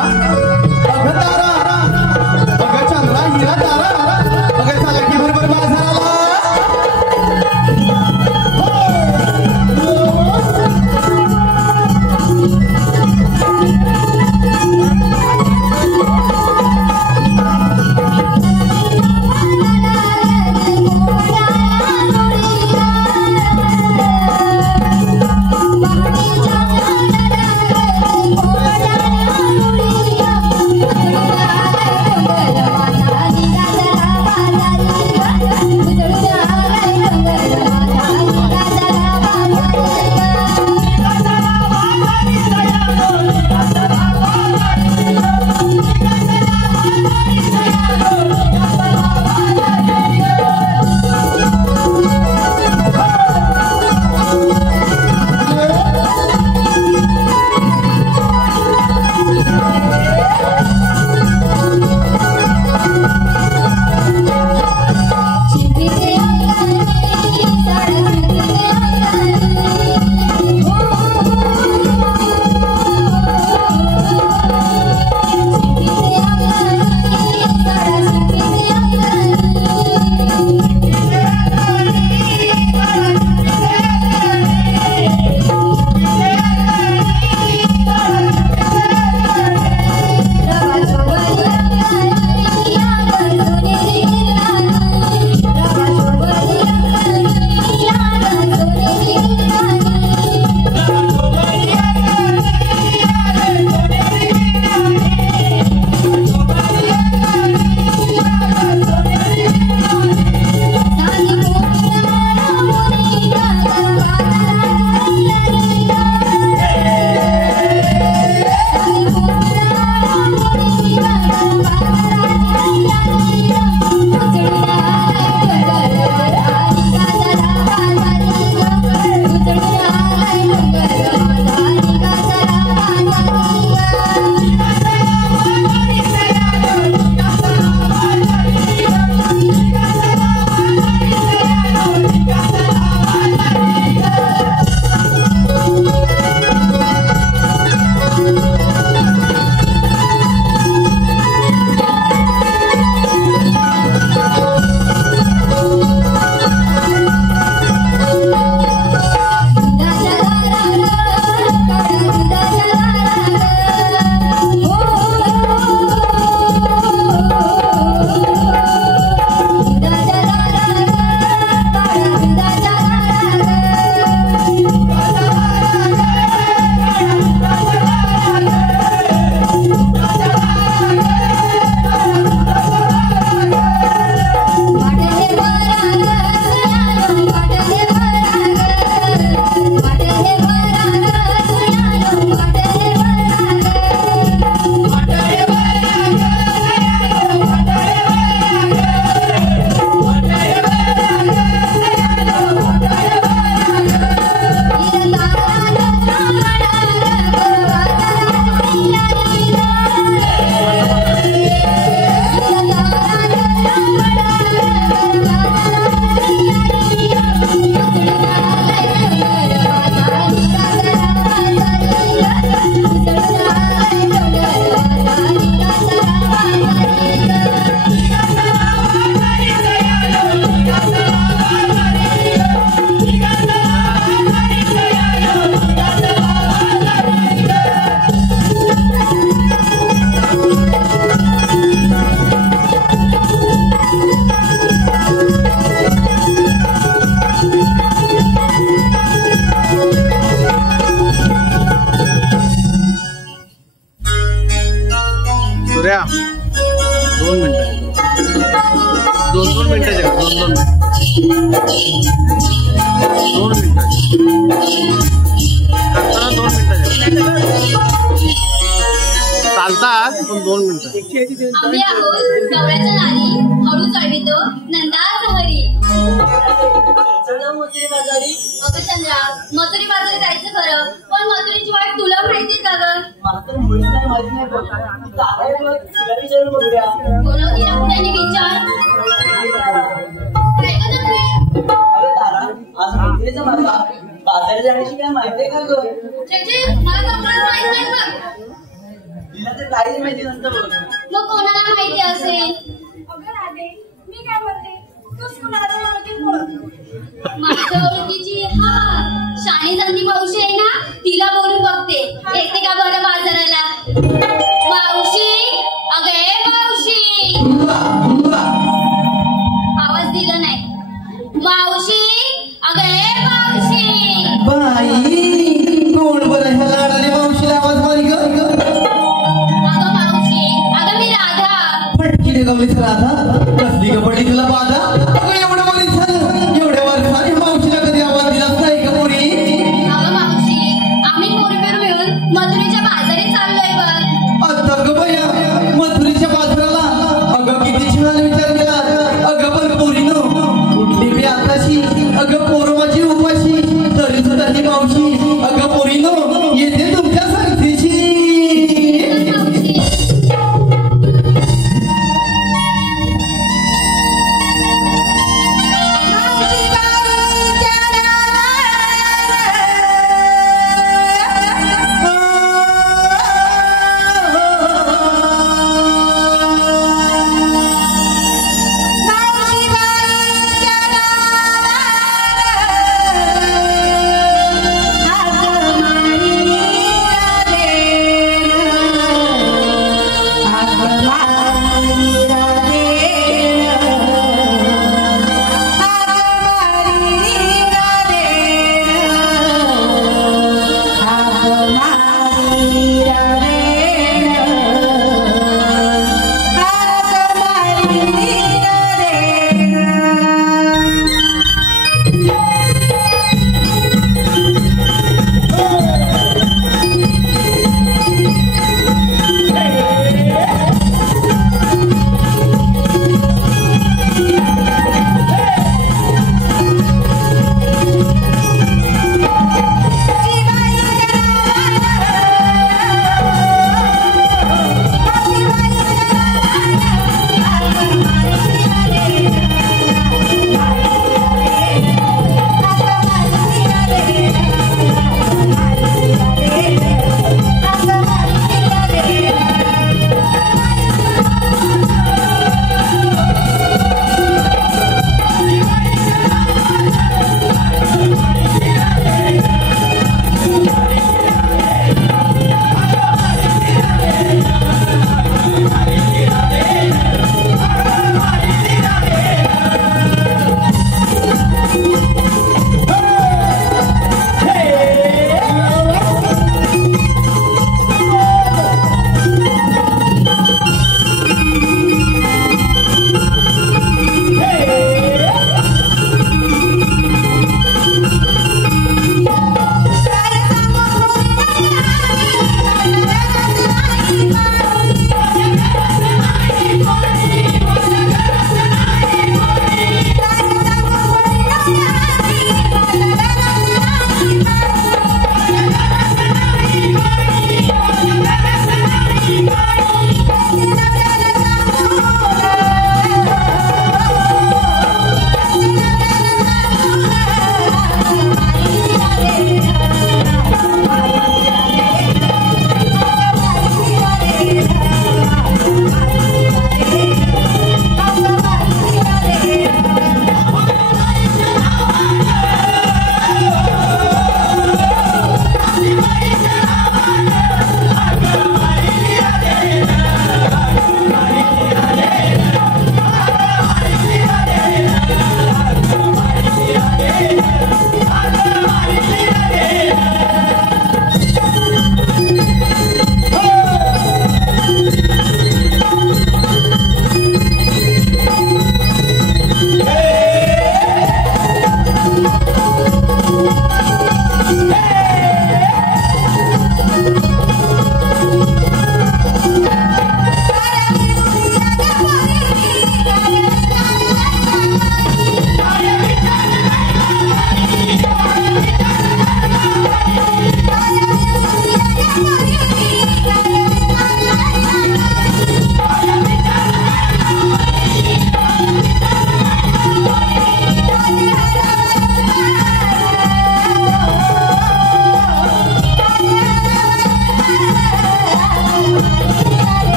तारा अगं तारा अगं चंद्रा हिरा तारा अगं चालला की बरोबर बाजाराला चालतात पण 2 मिनिटं. आम्ही आहोत गवळ्याच्या नारी हळू चढवितो नंदाच हरी. अगं चंद्रा मथुरी बाजारी जायचं खरं पण मथुरीची वाट तुला माहिती का ग? बोलवती ना त्यांनी विचार बाजारात जाण्याची काय माहिती आहे का ग? मला माहित नाही बघ. तिला ते नाही माहिती नंतर बघ. मग कोणाला माहिती असेल? अगं राधे, मी काय म्हणते, तूच कुणाला ओळखीत बोल. माझ्या ओळखीची हा शाणी संधी मावशी आहे ना, तिला बोलून बघते येते का बरं बाजाराला. मावशी, अगं ए मावशी, आवाज दिला नाही. मावशी, अगं ए मावशी. बाई कोण बरं ह्या लाडाने मावशीला आवाज मारी ग अगं मावशी, अगं मी राधा. फटकी गवलीच राधा कसली ग पडली तुला बाधा अगं एवढं बोलीच झालं एवढ्या वर्षाने मावशीला कधी आवाज दिलाच नाही का पोरी अगं मावशी, आम्ही पोरपेर मिळून मथुरेच्या बाजारी चाललोय बघ. आता ग बया मथुरेच्या बाजाराला अगं किती छान विचार केला अगं पण पोरीनो उठली मी आताशी अगं पोर माझी उपाशी तरी सुद्धा ही मावशी अगं पोरीनो येते तुमच्या संगतीची मावशी,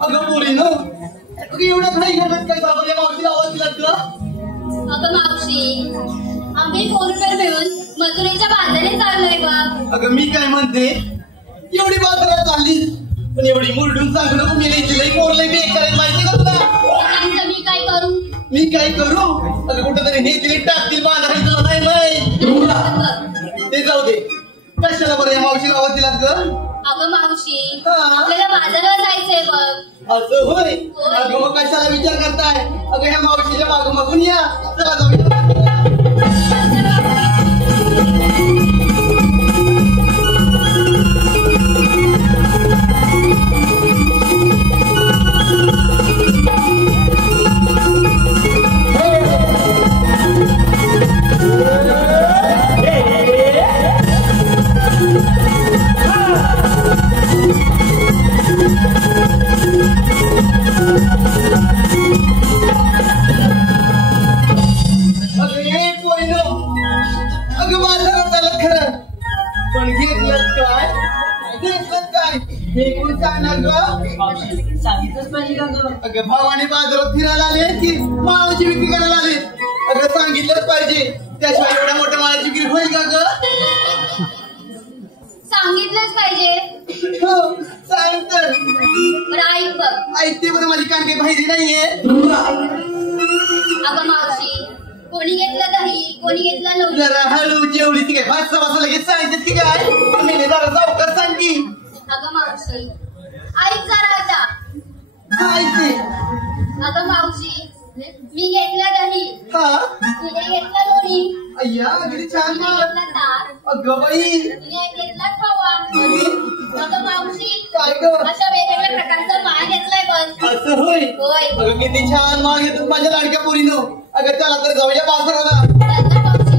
अगं पोरीनो अगं एवढं नाही घडत काय सावरल्या मावशीला आवाज दिला तुला अगं मावशी आम्ही पोरपेर मिळून मथुरेच्या बाजारात चाललोय बघ. अगं मी काय म्हणते एवढी बाजारात चाललीस पण एवढी मुरडून सांगू नको मी लई पोरलंय बेकार माहिती का तुला त्यांचं मी काय करू? मी काय करू अगं कुठं तरी नेतील टाकतील बाजारात तुला नाही माहित ते जाऊ दे कशाला बरं या मावशीला आवाज दिला ग अगं मावशी हा. आपल्याला बाजारात जायचंय बघ. असं होय अगं मग कशाला विचार करताय अगं ह्या मावशीच्या मागं मागून या चला जाऊया सांगितलंच पाहिजे का ग? अगं भावाने बाजारात फिरायला आले की माळाची विक्री करायला आले अगं सांगितलंच पाहिजे त्याशिवाय एवढ्या मोठ्या माळाची विक्री होईल का ग सांगितलंच पाहिजे. हो सांग तर बरं ऐक बघ. ऐकते बरं माझी कान काही माहिती नाहीये अगं मावशी कोणी घेतलं दही कोणी घेतलं लोणी. जरा हळू जेवढी ती काय भाषा भाषा लगेच सांगितलं की काय मी जरा सावकार सांग की अगं मावशी ऐक जरा आता. ऐकते अगं मावशी मी घेतलं दही हा तिने घेतलं लोणी अय्या किती छान तिने मग घेतलं ताक अगं बाई तिने घेतला खवा. अगं मावशी काय ग अशा वेगवेगळ्या प्रकारचा माल घेतलाय बस. असं होय होय. अगं किती छान माल घेतात माझ्या लाडक्या पोरीनो अगं चला तर जाऊया बाजाराला चल मावशी.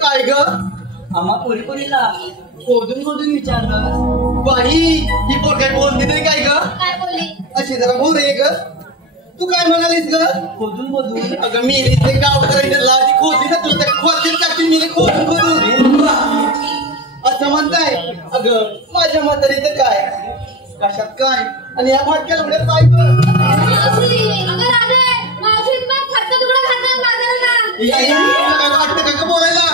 काय ग आम्हा पोरीला खोदून खोदून विचारलं बाई ही पोर काय बोलते तरी काय ग काय बोलली? अशी जरा बोल रे ग तू काय म्हणालीस ग खोदून खोदून अगं मी ते गाव करायचं लादी खोदली ना तुला त्या खोदली टाकली मी खोदून खोदून असं म्हणताय अगं माझ्या म्हातारीचं काय कशात काय आणि या फाटक्या लुगड्यात काय ग मावशी अगं राधे मावशी पण खर्च तुकडा खातात बाजाराला. काय वाटतं का ग बोलायला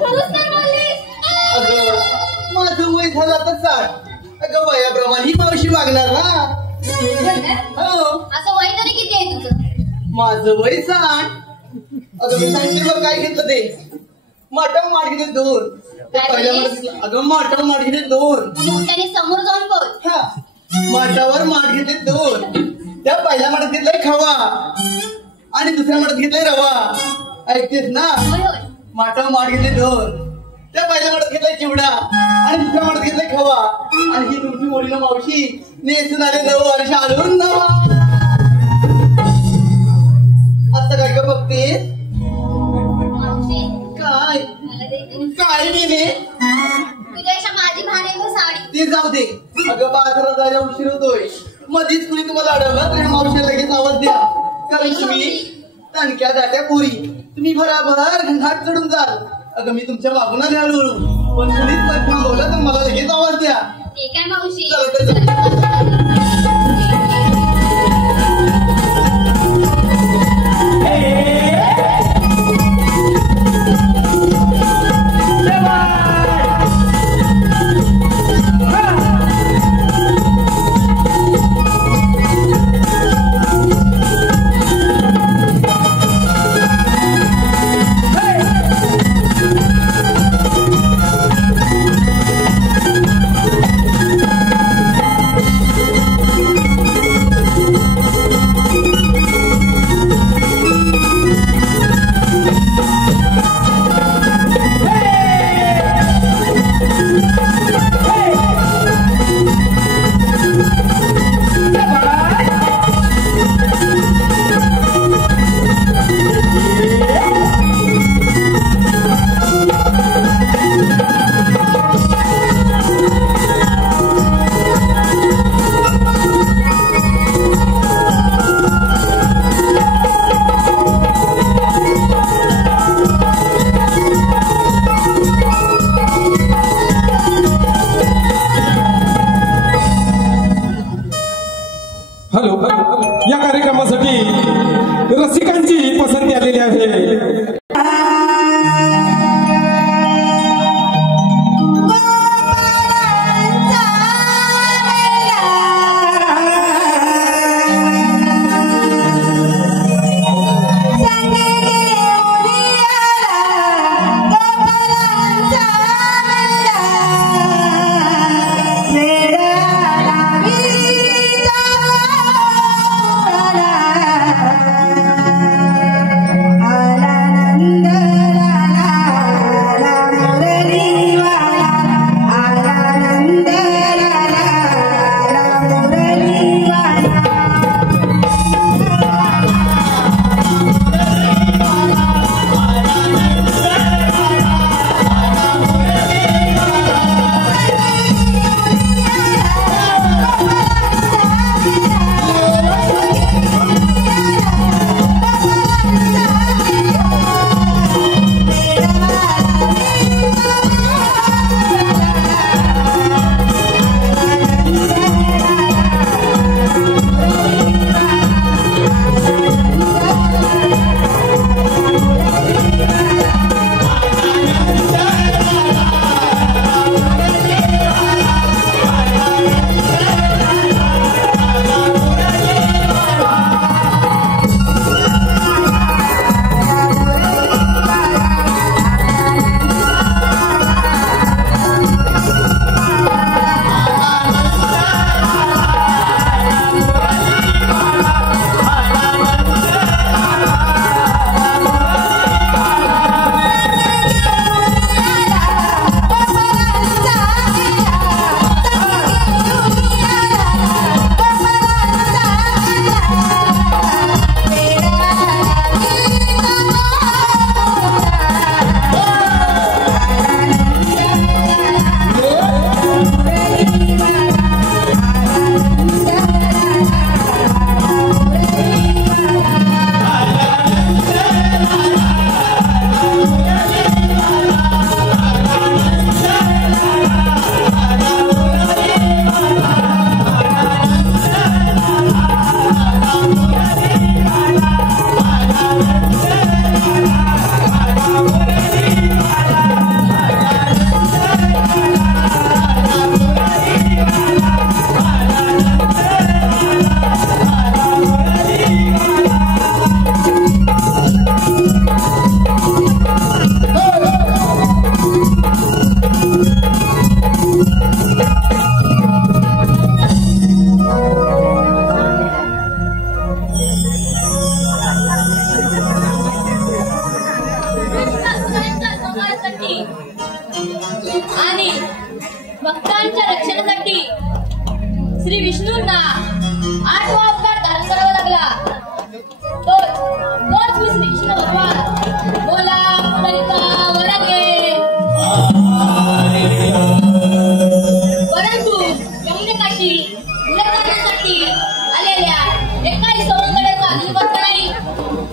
तूच काय बोललीस? अगं माझं वय झालं आता 60 अगं वयाप्रमाणे ही मावशी मागणार ना हो असं वय तरी किती आहे तुझं? माझं वय 60 अगं मी सांगते बघ काय घेतलं ते माटाव माठ घेतले 2 त्या पहिल्या माठ अगं माटाव माठ घेतले 2 मोठ्याने समोर जाऊन बोल. हा माठावर माठ घेतले 2 त्या पहिल्या माठात घेतलाय खवा आणि दुसऱ्या माठात घेतलाय रवा ऐकतेस ना होय होय. माठावर माठ घेतले 2 त्या पहिल्या माठात घेतलाय चिवडा आणि दुसऱ्या माठात घेतलाय खवा आणि ही तुमची मोडीनं मावशी नेसून आले 9 वर्ष आलून नवा आता काय का बघते मावशी काय मला देते. काय नेले तुझ्यापेक्षा माझी भारी आहे गं साडी. ते जाऊ दे अगं बाजारात जायला उशीर होतोय मधीच कुणी तुम्हाला अडवलं तर ह्या मावशीला लगेच आवाज द्या कारण तुम्ही तणक्या जात्या पोरी तुम्ही बराबर घाट चढून जाल अगं मी तुमच्या मागून आले हळूहळू पण कुणीच पण थांबवलं तर मला लगेच आवाज द्या ठीक आहे मावशी. चला तर जा. या कार्यक्रमासाठी रसिकांची पसंती आलेली आहे. आणि भक्तांच्या रक्षणासाठी श्री विष्णूंना 8वा अवतार धारण करावा लागला. तोच मी श्री कृष्ण भगवान. बोला पुंडलिका वरदे. परंतु यमुनेकाठी मुलांसाठी आलेल्या एकाही सवंगड्याचा अजिबात नाही.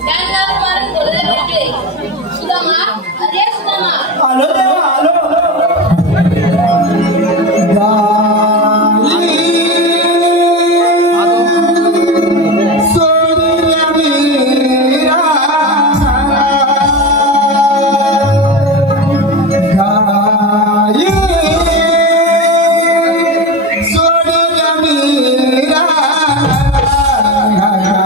त्यांना मार्ग धरले पाहिजे. सुदामा, अरे सुदामा. आलो देवा आलो. Ha ha ha.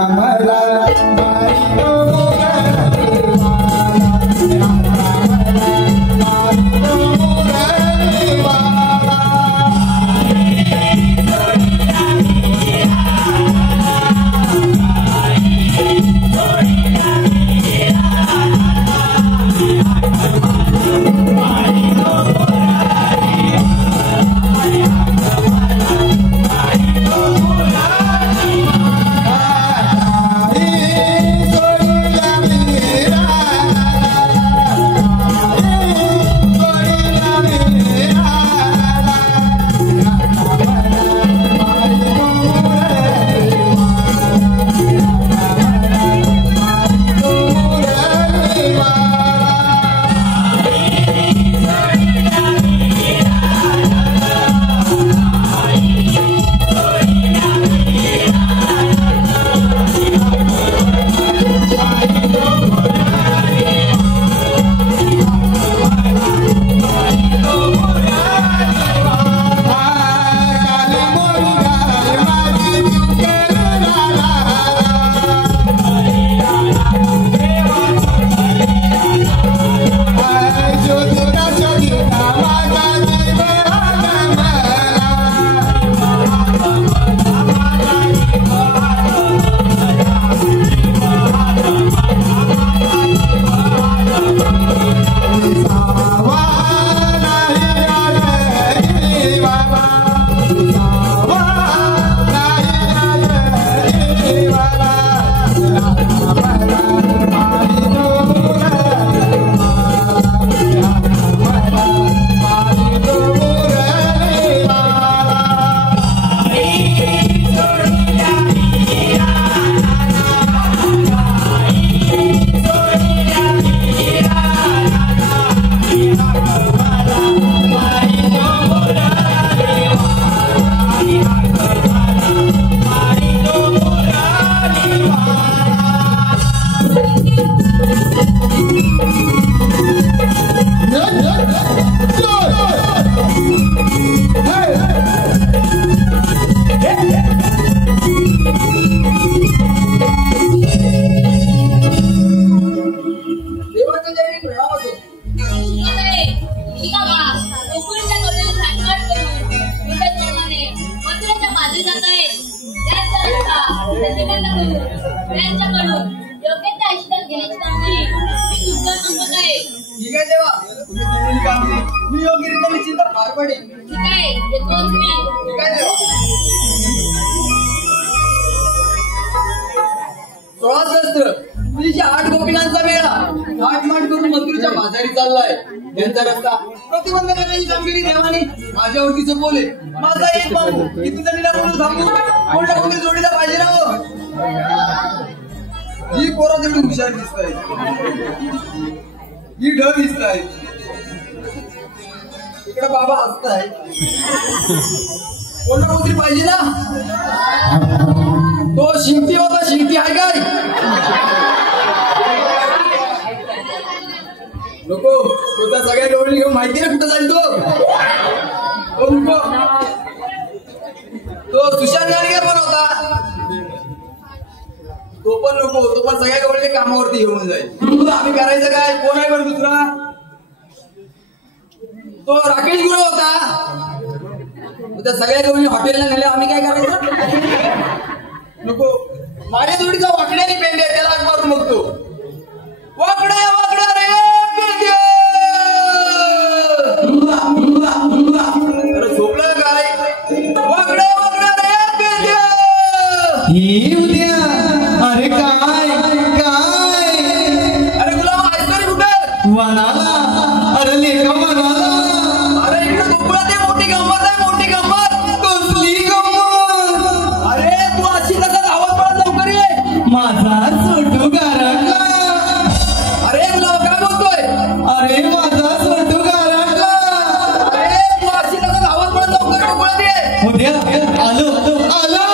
सगळ्यांच्याकडून योग्य त्या आशीर्वाद घ्यायची नाही. तुमचा नंबर आहे. ठीक आहे देवा, तुम्ही दिलेली कामगिरी मी योग्यरित्या निश्चित पार पडेल. ठीक आहे, येतोच मी. ठीक आहे देवा. 16 शस्त्र तुझी 8 गोपिकांचा मेळा आठ माठ करून मथुरेच्या बाजारी चाललाय. त्यांचा रस्ता प्रतिबंध करण्याची कामगिरी देवाने माझ्या ओळखीचं बोले. माझा एक बाबू किती जणीला बोलून थांबू कोणत्या कोणती जोडीला पाहिजे ना हो. ही पोरं तेवढी हुशार दिसत आहे, ही ढ दिसत आहे. इकडे बाबा हसताय. कोणा कोणतरी पाहिजे ना. तो शिंपी होता, शिंपी आहे काय नको. तो त्या सगळ्या गवळणी घेऊन माहिती ना कुठं जाईल तो नको. तो सुशांत नारंगे पण होता, तो पण नको. तो पण सगळ्या गवळणी कामावरती घेऊन जाईल. आम्ही करायचं काय. कोण आहे बरं दुसरा. तो राकेश गुरु होता, त्या सगळ्या गवळणी हॉटेलला नेले. आम्ही काय करायचं नको. माझ्या जोडीचा वाकड्याने पेंड आहे, त्याला मारून बघतो. वाकड्या वाकड्या रे पेंड्या. अरे झोपलं काय. वाकड्या वाकड्या रे पेंड्या. ही उद्या. अरे काय काय. अरे गुलाम आहेस तरी कुठे. वनाला. अरे लेखा वनाला. अरे इकडे गोकुळात आहे. मोठी गंमत आहे, मोठी गंमत. कसली गंमत. अरे तू अशी कसा धावत पडत लवकर ये. माझा सोटू गारटला. अरे गुलाम काय बोलतोय. अरे माझा सोटू गारटला. अरे तू अशी कसा धावत पडत लवकर गोकुळात ये. उद्या आलो आलो.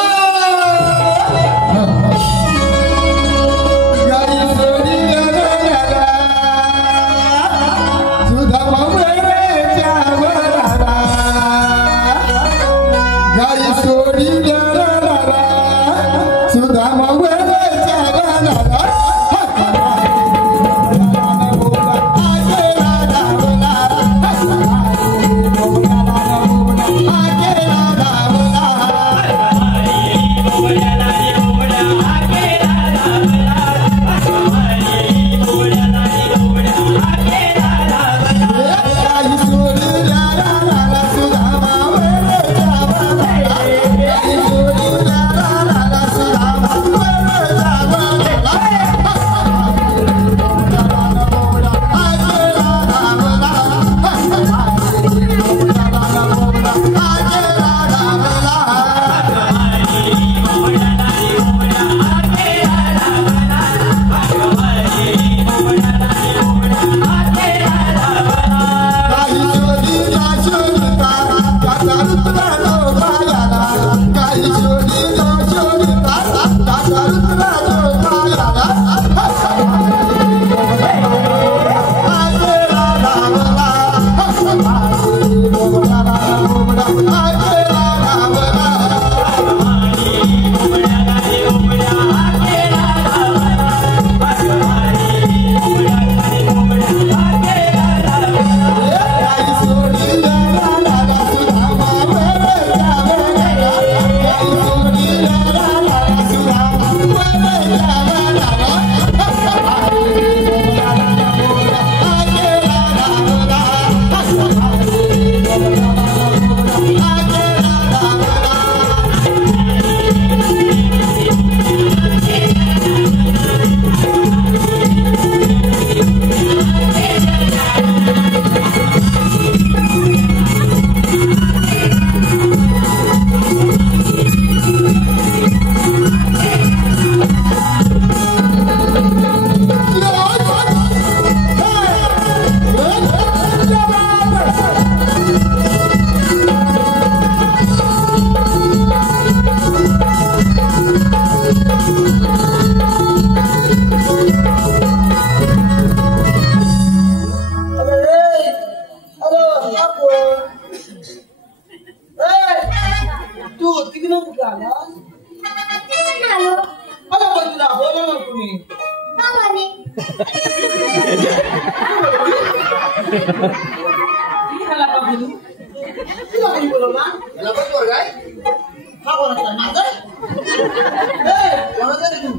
कोणाचा रे तू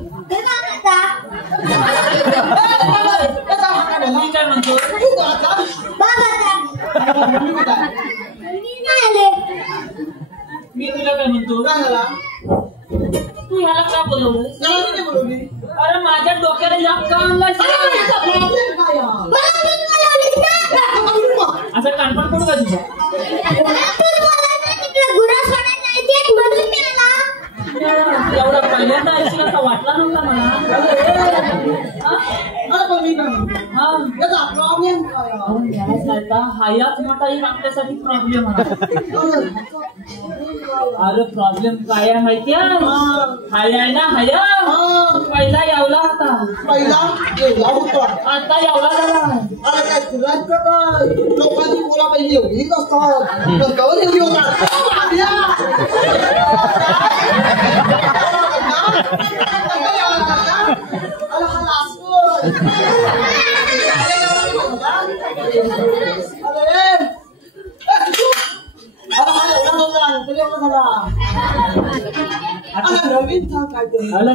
मी तुला काय म्हणतो काय झाला? तू ह्याला का बोलवलं? त्याला किती बोलवली? अरे माझ्या डोक्याला या का आणलायस? असं कानपण पडू का तुझा? एवढा पहिल्यांदा ऐकलं असं वाटला नव्हता मला. हायाच मोठा एक आपल्यासाठी प्रॉब्लेम आहे. अरे प्रॉब्लेम काय आहे माहितीये? हाय आहे ना हाया पहिला यावला होता. आता यावला झाला. लोकांची बोला पाहिजे एवढीच असतात. गवत एवढी होतात.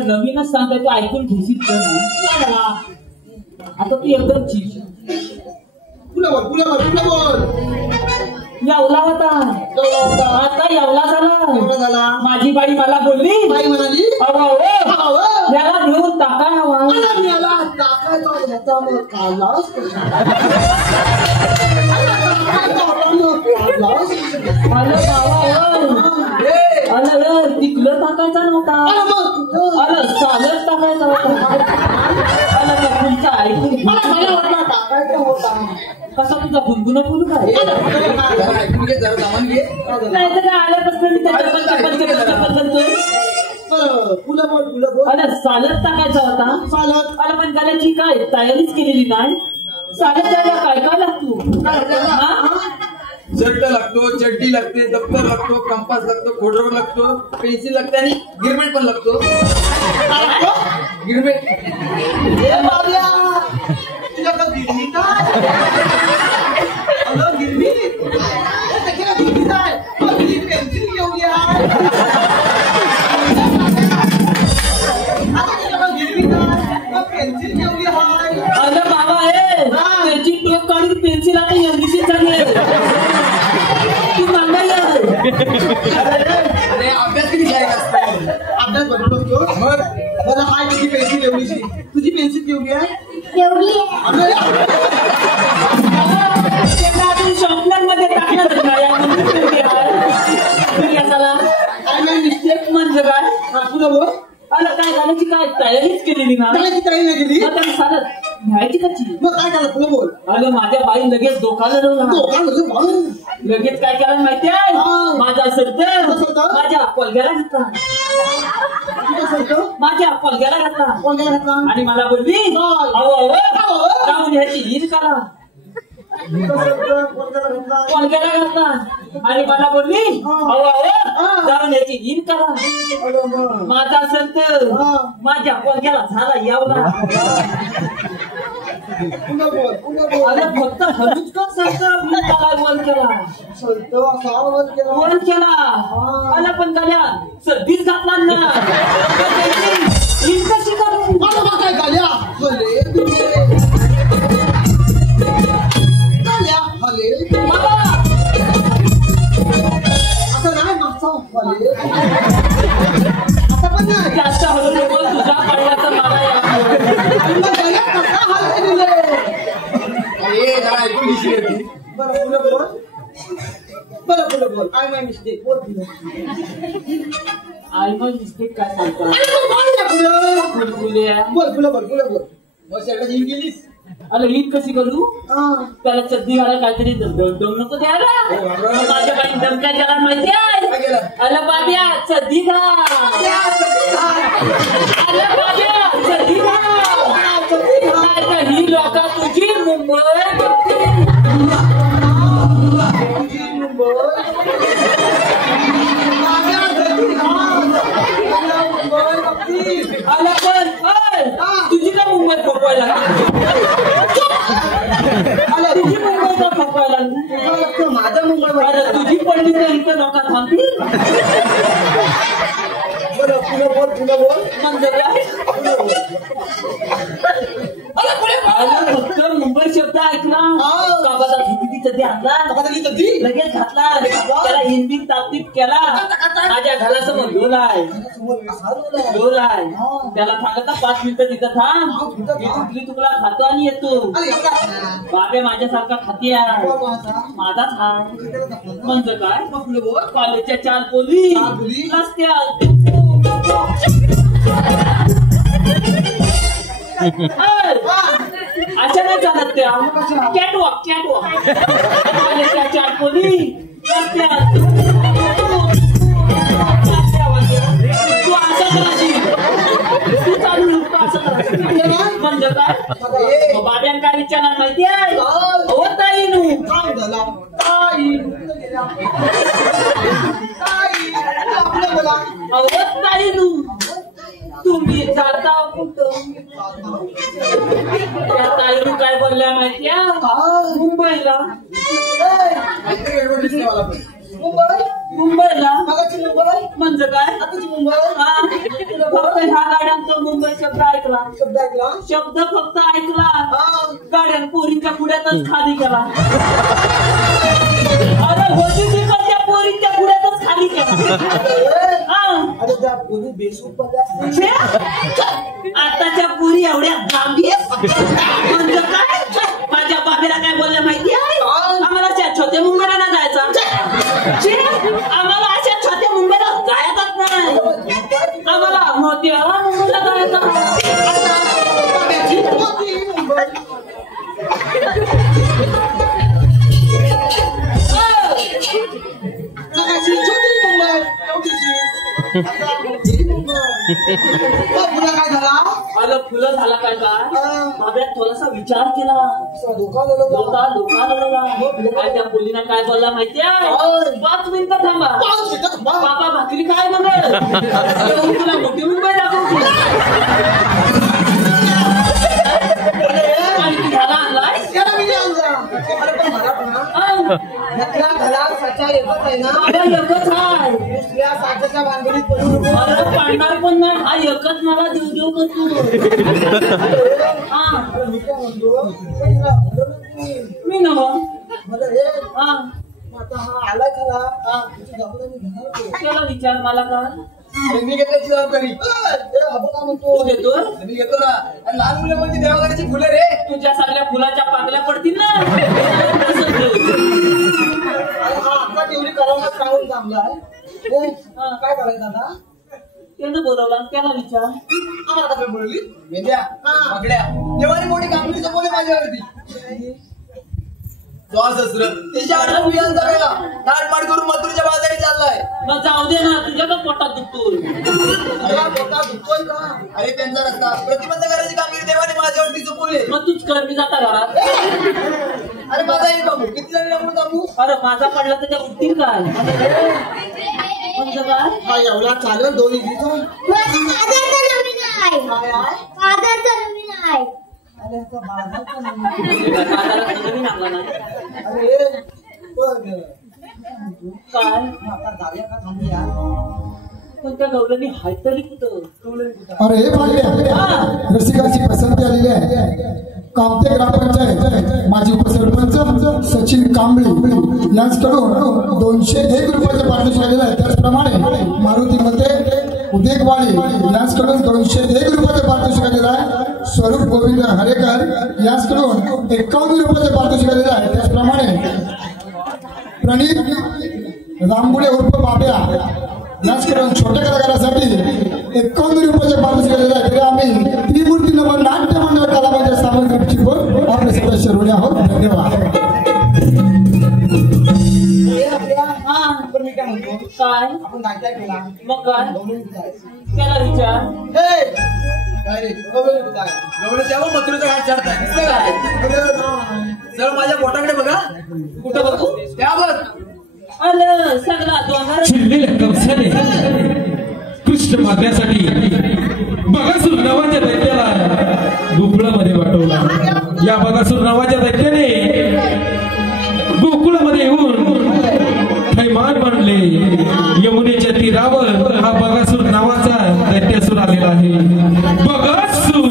नवीनच सांगायचं ऐकून घेशील तर आता ती एकदम चीज यावला होता आता यावला झाला. माझी बाई मला बोलली बाई म्हणाली याला घेऊन टाकाय हवा. तिकलं टाकायचा नव्हता. अरे चालत टाकायचा होता. तुमचा ऐकून टाकायचा होता. कसा तुझा गुणगुण फुल काय जरा सामान घे. नाही तर काय आल्यापासून मी करतोय. अरे चालत टाकायचा होता. चालत अरे पण त्याची काय तयारीच केलेली नाही. चालत जायला काय काय लागतो? शर्ट लागतो, चड्डी लागते, दप्तर लागतो, कंपास लागतो, खोडरवर लागतो, पेन्सिल लागते आणि गिरमेट पण लागतो. गिरमेट तुझ्याकडे गिरमी काय? गिरमी गिरमी काय? पेन्सिल घेऊन गिरमी काय? पेन्सिल घेऊन अरे बाबा त्याची टोक काढून पेन्सिल आता एवढीशी झाली. अरे अभ्यास किती घ्यायचा असतो? अभ्यास बनवतो असतो. मग मला हाय तुझी पेन्सिल एवढीशी. तुझी पेन्सिल केवढी आहे? शॉपनर टाकणार मिस्टेक म्हणजे काय? अरे काय घालायची काय तयारीच केलेली ना. तयारी नाही केली. चालत घ्यायची कशी? मग काय झालं तुला बोल. अरे माझ्या बाई लगेच लगेच काय करायला माहिती आहे? माझा सरत माझ्या कोलग्याला घातला. माझ्या कोलग्याला घातला आणि मला बोलली जाऊन ह्याची ईद करा. कोलग्याला घातला आणि मला बोलली जाऊन ह्याची ईद करा. माझा सरत माझ्या कोलग्याला झाला यावला. अरे फक्त हलूच वर केला. आला पण गाल्या सर्दीच घातला ना. कशी करू काय गाल्या असं नाही मागचा आता पण नाही जास्त हलू नको. तुझा पडला तर बरं बोल. आय माय मिस्टेक बोल. आय माय मिस्टेक काय सांगतो? बोल. मग सगळं येऊन गेलीस. अरे ईद कशी करू? त्याला चड्डी घाला काहीतरी दम नको द्यायला. माझ्या बाई दम काय करायला माहिती आहे? अरे बाब्या चड्डी घाल. अरे बाब्या चड्डी घाल. ही लोक तुझी मुंबई आला पण तुझी का मुंबईत फोकवायला तुझी मुंबईचा फोकवायला माझा मुंबई तुझी पडली तर इथं लोक थांबतील. बोल म्हणजे फक्त मुंबई शब्द ऐकला का बघा धुतीची मध्ये आणला लगेच घातला त्याला हिंदीत तापतीप केला माझ्या घरासमोर डोलाय त्याला सांगता 5 मिनिटं तिथं थांब तुकली तुकला खातो आणि येतो बाबे माझ्यासारखा खाती आहे माझाच हाय म्हणजे काय कॉलेजच्या 4 पोली रस्त्यात अच्छा नाही चालत त्या कॅटवॉक कॉलेजच्या 4 पोली रस्त्यात तू असं करायची तू चालू म्हणजे काय बाब्यान काय विचारणार माहिती आहे हो ताई तुम्ही जाता कुठं त्या ताईनं काय बोलल्या माहिती आहे मुंबईला म्हणजे काय फक्त ह्या गाड्यांचा मुंबई शब्द ऐकला शब्द फक्त ऐकला गाड्यां पोरींच्या पुढ्यातच खाली केला अरे होती त्या पोरींच्या पुढ्यातच खाली केला आताच्या पुरी एवढ्या गांभीर म्हणजे काय माझ्या बाबीला काय बोललं माहिती आहे आम्हाला छोट्या मुंबईला ना जायचं आम्हाला अशा छोट्या मुंबईला जायचंच नाही आम्हाला मोठ्या मुंबईला जायचं फुलं झाला काय बाब्यात थोडासा विचार केला काय त्या मुलीनं काय बोलला माहिती आहे 5 मिनिटं थांबा बाबा भाकरी काय बघ तुला मोठी मुंबई दाखवते आणि तू ह्याला आणलाय एकच पाडणार पण नाही हा एकच मला देऊ करतो मी नव त्याला विचार मला का मी घेतल्याची जबाबदारी तू घेतो मी घेतो ना लहान मुलं म्हणजे देवाघराची फुलं रे तुझ्या सगळ्या फुलाच्या पाकल्या पडतील ना तेवढी करावं काढून थांबलाय काय करायचं आता त्यानं बोलवला त्याला विचार आम्हाला कसं बोलली मेंढ्या पगड्या देवानी मोठी कामगिरीचं बोले माझ्यावरती तिच्या मुलांचा वेळा ताटमाट करून मथुरेच्या बाजारी चाललाय मग जाऊ दे ना तुझ्या का पोटात दुखतोय पोटात दुखतोय का अरे त्यांचा रस्ता प्रतिबंध करायची कामगिरी देवाने माझ्यावरती चुकवले मग तूच कर मी जाता घरात अरे माझा एक बाबू किती जणी आपण बाबू अरे माझा पडला तर त्या उठतील काय म्हणजे काय हा एवढा चालेल 2 इजीचा काय पण त्या गवळणी हाय तरी कुठं अरे पांड्या रसिकाची पसंती आलेली आहे कामते ग्रामपंचायत माजी उपसरपंच सचिन कांबळे यांच्याकडून 201 रुपयाचं पारितोषिक आलेलं आहे त्याचप्रमाणे मारुतीमध्ये उदेकवाडी यांच्याकडून 201 रुपयाचं पारितोषिक आलेलं आहे स्वरूप गोविंद हरेकर यांच्याकडून 51 रुपयाचं पारितोषिक आलेलं आहे त्याचप्रमाणे प्रणीत रामगुडे उर्फ बाब्या यांच्याकडून छोट्या कलाकारासाठी 51 रुपयाचे पारितोषिक आलेलं आहे तरी आम्ही त्रिमूर्ती नमन नाट्य मंडळ कलामंदिर सामग्रीची बोल आपले सदस्य ऋणी आहोत धन्यवाद काय आपण काय केला मग काय त्याला विचार काय रे गवळण तेव्हा मथुरेचा घाट चढताय सर माझ्या पोटाकडे बघा कुठं बघू त्या बघ अरे सगळा दोन चिडलेल्या कंसाने कृष्ण मारण्यासाठी बगासूर नावाच्या दैत्याला गोकुळामध्ये वाटवला या बगासूर नावाच्या दैत्याने गोकुळामध्ये येऊन थैमान मांडले यमुनेच्या तीरावर हा बगासूर नावाचा दैत्यासूर आलेला आहे बगासूर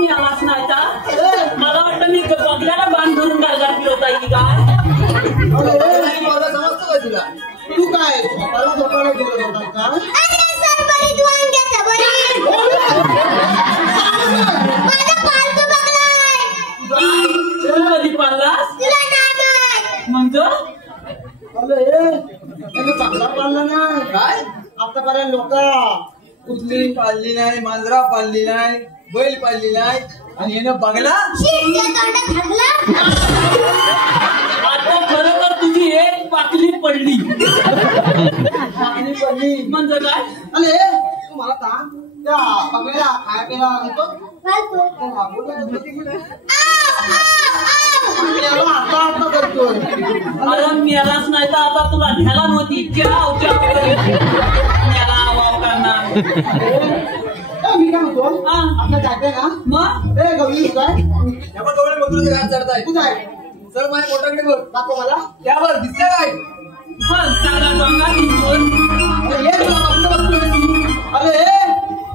मी आलाच नाही का मला वाटतं मी बघल्याला बांध धरून गालगार फिरवता येईल काय समजतो का तुला तू काय मला झोपायला गेलो होता का अरे सर बरीच वांग्याचा बरी माझा पालतू बघलाय तू कधी पाळलास तुला नाही माहित म्हणजे अरे चांगला पाळला ना काय आतापर्यंत लोक कुठली पाळली नाही मांजरा पाळली नाही बैल पाळली नाही आणि यानं बघला शिरच्या तोंडात घातला आता खरं तर तुझी एक पाकली पडली चांगली पडली म्हणजे काय अरे तू मला सांग त्या बघायला खाय प्यायला घेतो घालतो आता आता करतोय अरे मेलाच नाही तर आता तुला घ्यायला नव्हती जाव त्याला वाव करणार मी काय म्हणतो हा. आपलं जायचंय ना मग ए गौरी काय त्यामुळे डोळे मथुरेचं घाट चढताय तू जाय सर माझ्या पोटाकडे बघ दाखव मला त्यावर दिसलं काय मग चांगला डोंगा दिसतोय अरे ये तुला बघतो बघतो अरे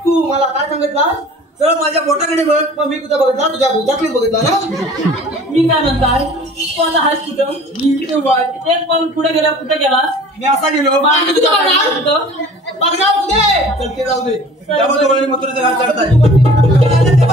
तू मला काय सांगितलं सर माझ्या पोटाकडे बघ मग मी कुठं बघितला तुझ्या भूतातली बघितला ना मी काय म्हणताय तू आता हात कुठं एक पाऊल पुढे गेला कुठे गेलास मी असा गेलो मागे कुठं बघणार कुठं बघणार कुठे चल ते जाऊ दे त्यामुळे डोळे मथुरेचं घाट चढताय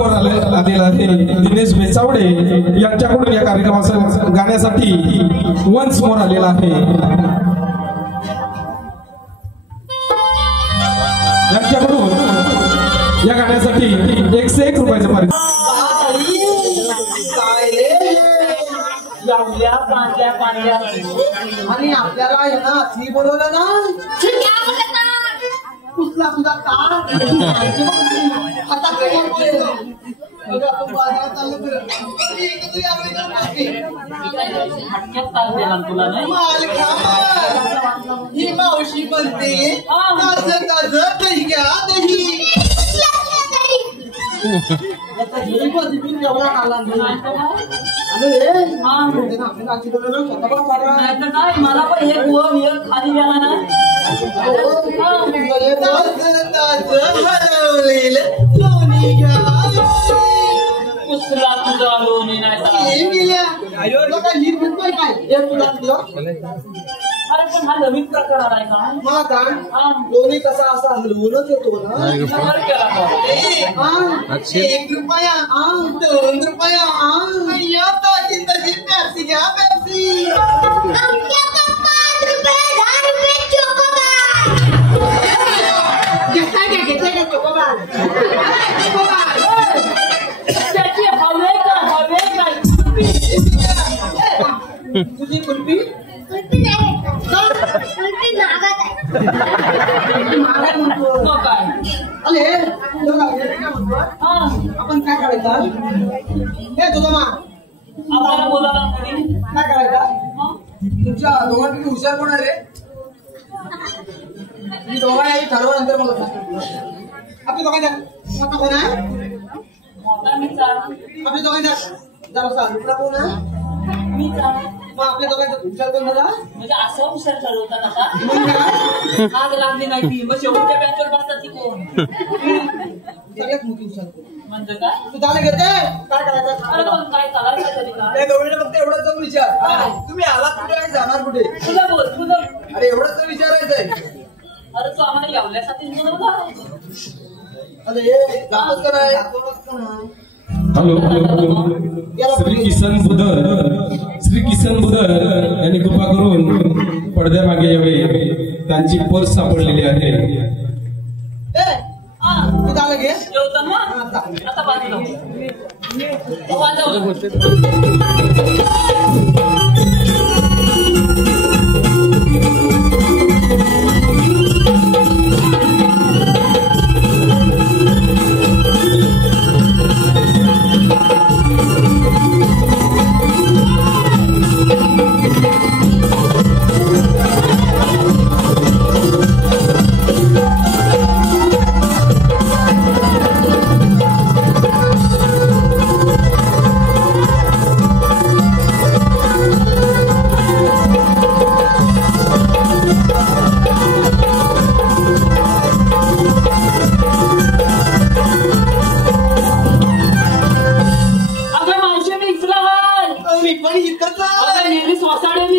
समोर आलेला आहे दिनेश बेचावडे यांच्याकडून या कार्यक्रमाचं गाण्यासाठी वन्स मोर आलेला आहे. यांच्याकडून या गाण्यासाठी 101 रुपयाचं पारितोषिक. आणि आपल्याला आहे ना ती बोलवलं ना कुठला तुझा का आता काय अगं आपण बाजारात चाललो ही मावशी म्हणते ताजं ताजं दही घ्या दही एवढा काला मला पण हे खाली गेला ना कुसला तुझा लोणी नाही अरे पण हा नवीन प्रकार आलाय का लोणी कसा असा हलवूनच येतो ना 1 रुपया 2 रुपया या ताजी ताजी पेप्सी घ्या पेप्सी त्याची हवे का तुझी कुल्फी अरे आपण काय करायचं हे तुझं मा आपल्याला बोलायला काय करायचं तुमच्या दोघांपैकी हुशार कोण आहे रे? मी दोघांनी ठरवल्यानंतर मला आपली दोघांच्या मोठा कोण आहे आपली दोघांच्या जरा दुसरा कोण आहे मग आपल्या दोघांचा हुशार कोण झाला म्हणजे असं हुशार चालवतात आता आग लागली नाही ती मग शेवटच्या बँकेवर बसतात ती कोण सगळ्यात मोठी हुशार कोण म्हणजे काय तू झालं घेते काय करायचं अरे पण काय चालायचं तरी का त्या गवळीने फक्त एवढंच जाऊन विचार तुम्ही आलात कुठे आणि जाणार कुठे तुला बोल तुझं अरे एवढंच विचारायचंय. अरे तू आम्हाला यावल्यासाठी बोलवला अरे जातोच का नाही? हॅलो श्री किसन बुधर यांनी कृपा करून पडद्यामागे यावे. त्यांची पर्स सापडलेली आहे. तू झालं घे जेवतो मग आता वाजव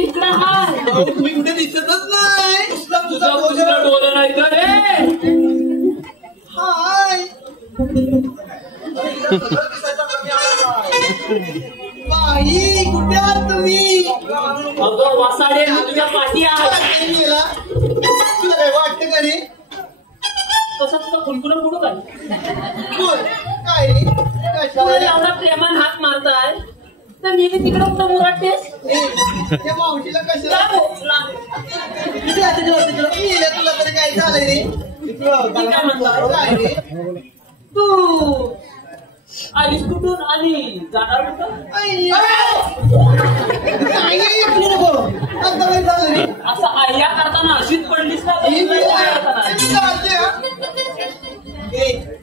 तुम्ही कुठे दिसतच नाही. तुझा डोळा नाही का रे हाय बाई कुठे आहात तुम्ही. अगं वासाडे तुझ्या पाठी आहे गेला तुला काय वाटतं का रे. तसं तुझं कुणकुण कुठं काय बोल काय रे तुला एवढा प्रेमान हात मारताय तर मी तिकडे कुठं मुराटेस त्या मावशीला कशाला तुला तुला तरी काय झालंय रे. काय म्हणतो काय रे तू आलीस कुठून आणि जाणार कुठं असं आय्या करताना अशीच पडलीस ना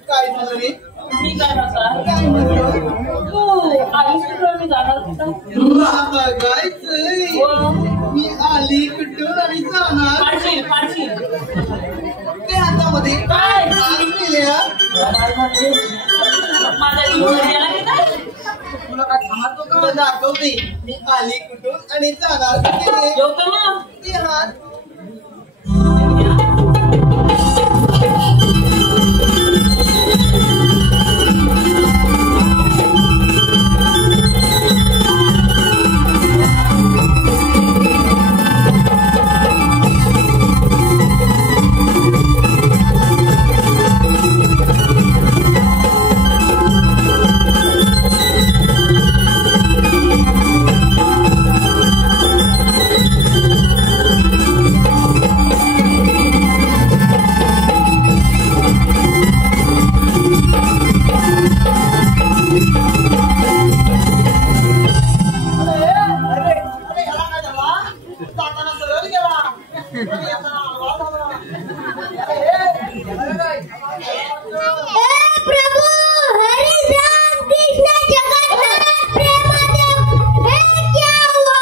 काय झालं रे. मी काय म्हणता तू आलीस कुठून आणि जाणार कुठं मी आली कुठून आणि जाणार पाडशील ते हातामध्ये काय माझ्या तुला काय थांबतो का दाखवते. मी आली कुठून आणि जाणार जेवतो ना ते हात जाताना सरळ गेला. प्रभु हरि राम कृष्ण जगन्नाथ प्रेमानंद हे क्या हुआ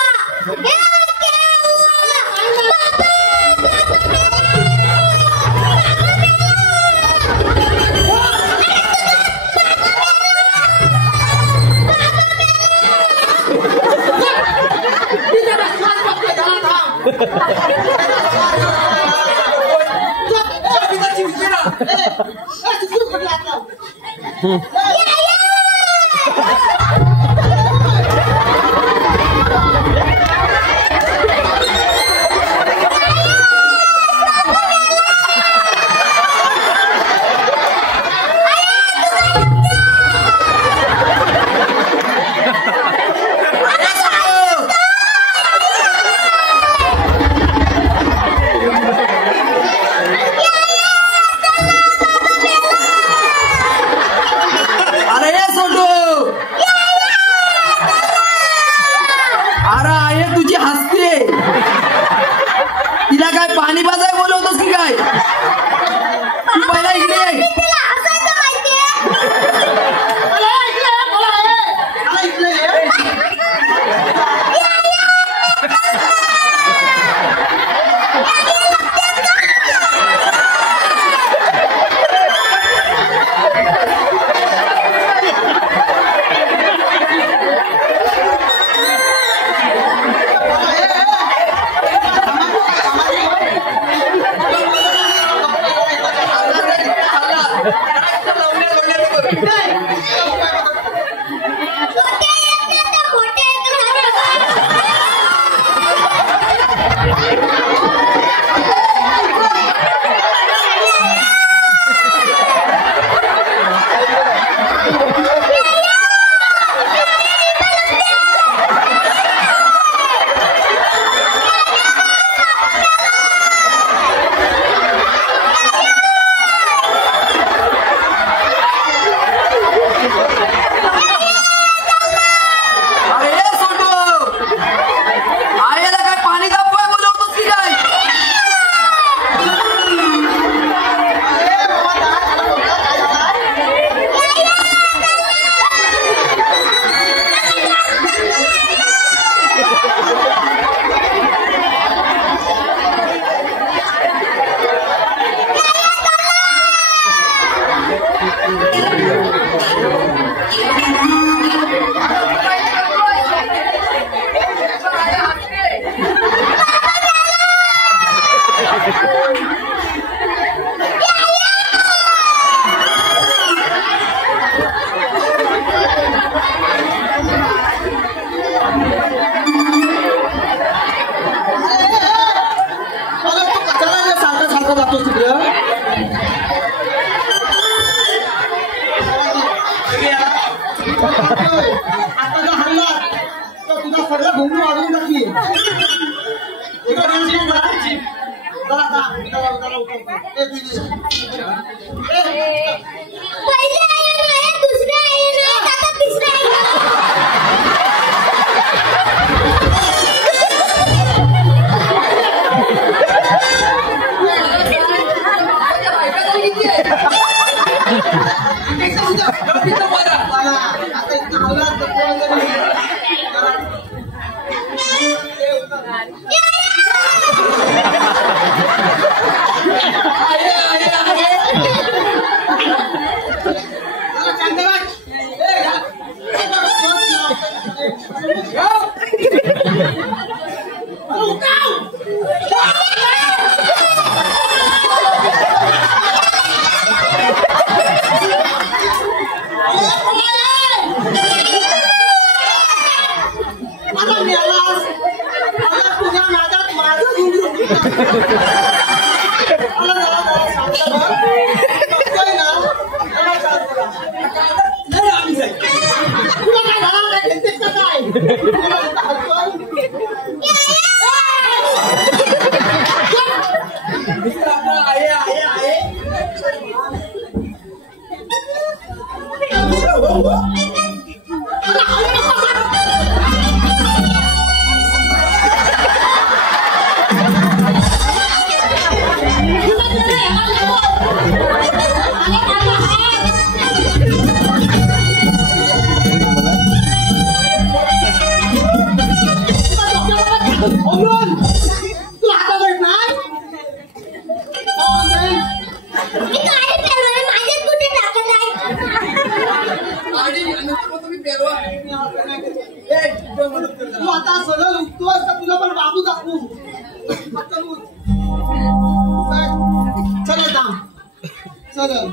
बरं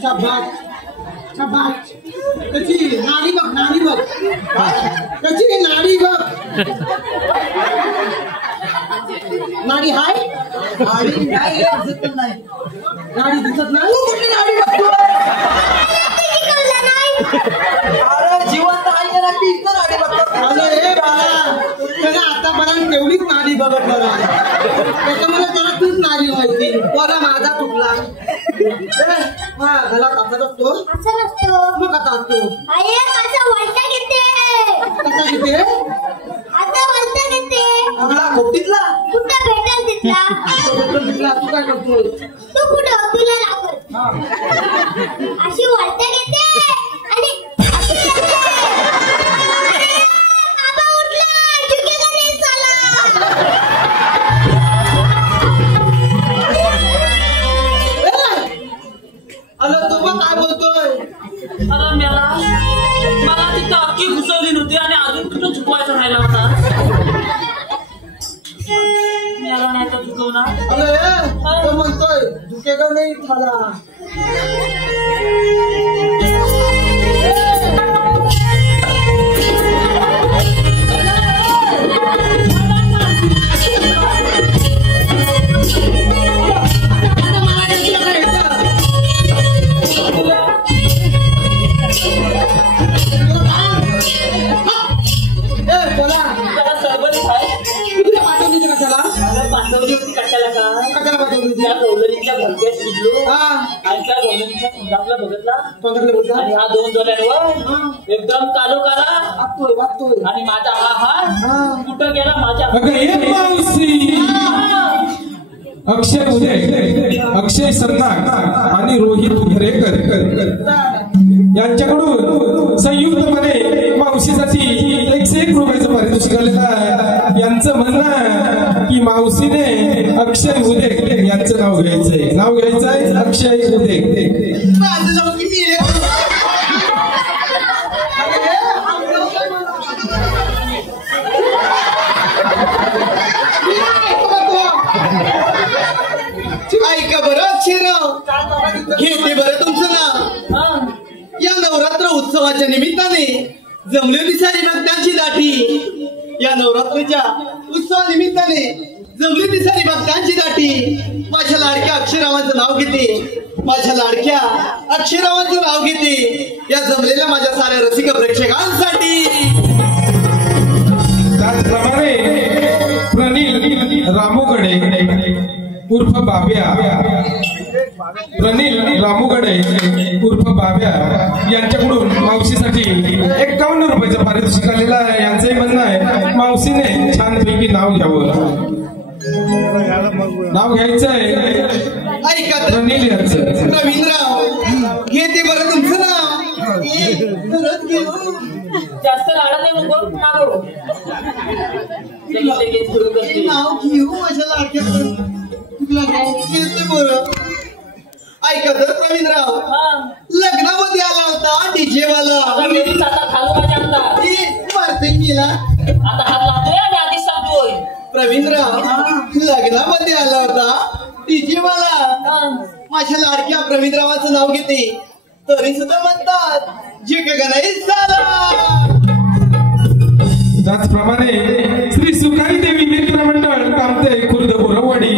शाबास शाबास त्याची नाडी बघ त्याची नाडी बघ नाडी हाय नाडी नाही दिसत नाही. नाडी दिसत नाही तू कुठली नाडी बघतोय? अरे जिवंत आहे ना ती इथं नाडी बघतो. अरे बाळा त्याला आतापर्यंत तेवढीच नाडी बघत बघा त्याच्यामुळे त्याला तूच नाडी माहिती बरं माझा चुकला घरात असं असतो असं नसतो. मग कसा असतो अरे माझा वरता घेते. कसा किती आता वरता घेते. आपला खोपटीतला कुठं भेटेल तिथला. तू काय करतोय तू कुठं तुला लागल अशी वरता घेते आणि अशी करते. अरे, बाबा उठला चुकी करेल चला. अरे तू पण काय बोलतोय अरे मला ती टाकी घुसवली नव्हती आणि अजून कुठं चुकवायचं राहिला होता. मला नाही तर चुकवणार. अरे तो म्हणतोय झुकेगा नाही झाला पाठवली होती कशाला का त्या गौलरीच्या भरक्यात शिरलो आणि त्या गौलरीच्या कुंडातला बघितला आणि हा 2 डोळ्यांवर एकदम कालोकाला आणि माझा हा हात कुठं गेला माझ्या अक्षय उदय अक्षय सरनाक आणि रोहित घरेकर यांच्याकडून संयुक्तपणे मावशीसाठी 101 रुपयाचं पारितोषिक आलेलं आहे. यांचं म्हणणं आहे की मावशीने अक्षय उदय यांचं नाव घ्यायचंय अक्षय उदय. ऐका बरं अक्षयराव घेते बरं तुमचं नाव. या नवरात्र उत्सवाच्या निमित्ताने जमलेली सारी भक्तांची दाटी या नवरात्रीच्या उत्सवानिमित्ताने जमलेली सारी भक्तांची दाटी माझ्या लाडक्या अक्षयरावांचं नाव घेते. माझ्या लाडक्या अक्षयरावांचं नाव घेते या जमलेल्या माझ्या साऱ्या रसिक प्रेक्षकांसाठी. त्याचप्रमाणे प्रनिल रामूगडे उर्फ बाब्या उर्फ बाब्या यांच्याकडून मावशीसाठी 51 रुपयाचं पारितोषिक आलेलं आहे. यांचंही म्हणणं आहे मावशीने छानपैकी नाव घ्यावं. नाव घ्यायचंय ऐका प्रनिल यांचं. रवींद्रराव घेते बरं तुमचं नाव. जास्त लाडा नाही नको मागव नाव घेऊ माझ्या लाडक्या घेते बरं. ऐका तर प्रवीणराव लग्नामध्ये आला होता डीजे वाला आता हात लागतोय आणि आधी सांगतोय. प्रवीणराव लग्नामध्ये आला होता डीजे वाला माझ्या लाडक्या प्रवीणरावाचं नाव घेते तरी सुद्धा म्हणतात जे का नाही झाला. त्याचप्रमाणे श्री सुखाई देवी मित्र मंडळ कामते खुर्द बोरवाडी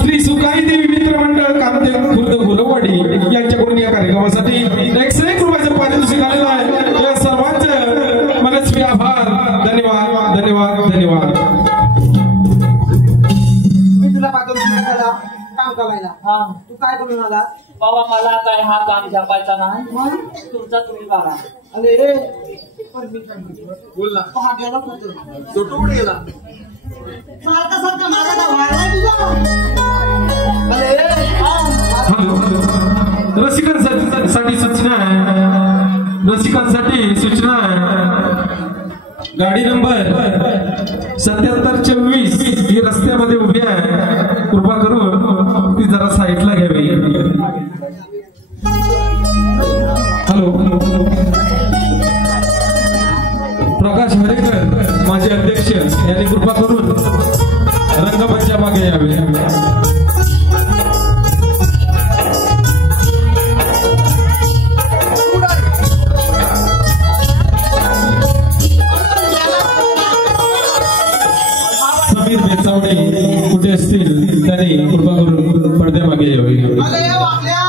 श्री सुखाई देवी मित्र मंडळ कामते खुर्द बोरवाडी यांच्याकडून या कार्यक्रमासाठी 101 रुपयाचं पारितोषिक आलेलं आहे. या सर्वांचं मनस्वी आभार. धन्यवाद धन्यवाद धन्यवाद. मी तुला पाठवलं काम करायला तू काय करून आला बाबा मला काय हा काम झपायचा नाही तुमचा तुम्ही बघा. अरे बोल ना हा गेला तो कुठे गेला सारखा माझा नाव व्हायला तुझा. हॅलो रसिकांसाठी सूचना आहे. गाडी नंबर 7724 ही रस्त्यामध्ये उभी आहे. कृपा करून ती जरा साईडला घ्यावी. हॅलो प्रकाश हरेकर माझे अध्यक्ष यांनी कृपा करून रंगमंचा मागे यावे. सावडे कुठे असतील त्यांनी कृपा करून पडद्यामागे यावे. अगं या वाकल्या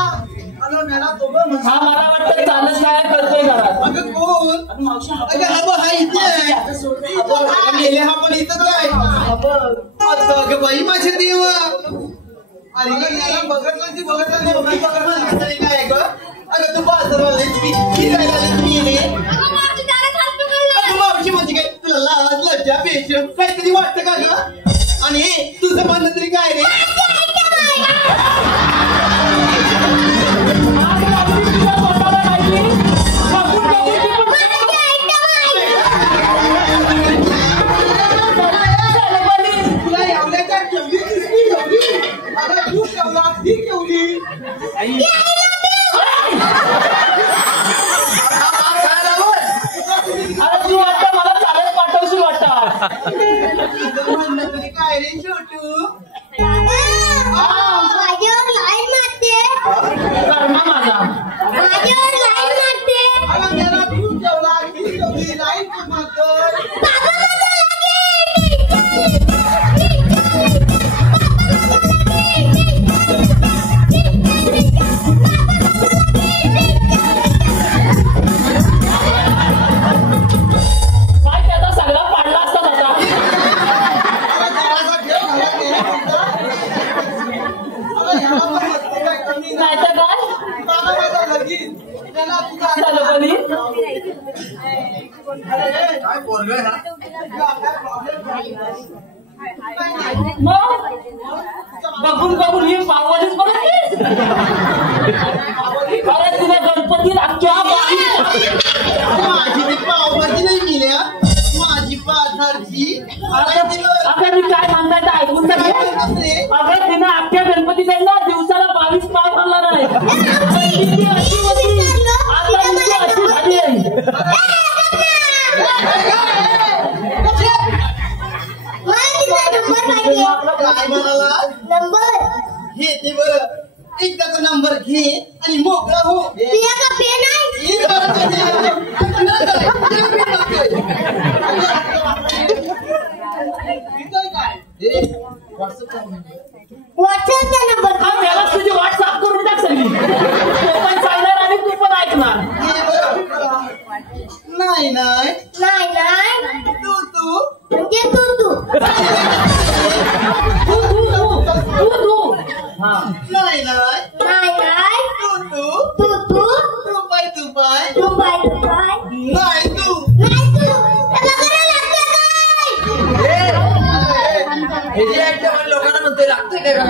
अगं मेला तो बघ म्हणा. हा मला वाटतं चालत काय करतोय घरात. अगं कोण अगं हा बघ हा इथे आहे. अगं मेले हा पण इथंच आहे. अगं बाई माझे देव अरे याला बघत नाही काय ग. अगं तू बाजाराला फिरायला रे. मावशी म्हणजे काय तुला लाज लज्जा बेशरम काहीतरी वाटतं का ग. आणि तुझं म्हणणं तरी काय रे. तुला एवढ्याच्या ठेवली अगं तू ठेवला ती ठेवली. अरे तू वाटतं मला चालत पाठवशील वाटतं. तुझं म्हणणं तरी काय रे छोटू. माझ्यावर लाईन मारते. कर्मा माझा. माझ्यावर लाईन मारते. अगं त्याला तू ठेवला ती ठेवली लाईट मारतो. काय त्याचा सगळा पाडला असता त्याचा. नाही तर काय झालं बनी. मग बघून बघून ही पावलीच बघत अरे तुला गणपती अख्ख्या माझी मी पावभाजी नाही मिळ्या माझी पाथारची. अगं मी काय म्हणताय ऐकून तर घे. अगं तिने अख्ख्या गणपती ना दिवसाला 22 पाव खाल्ला नाही. ती अशी होती आता ती अशी झाली आहे. काय म्हणाला घे ते बरं एकदाचा नंबर घे आणि मोकळा हो. व्हॉट्सअपचा नंबर. हा त्याला तुझी व्हॉट्सअप करून टाक सगळी. तो पण सांगणार आणि तू पण ऐकणार. नाही नाही नाही नाही तू तू म्हणजे तू हा नाही नाही नाही नाही तू तू तू तू पाय तू बाय नाही तू नाही तू त्याला करायला लागतं लोकांना म्हणतोय लागतंय काय का.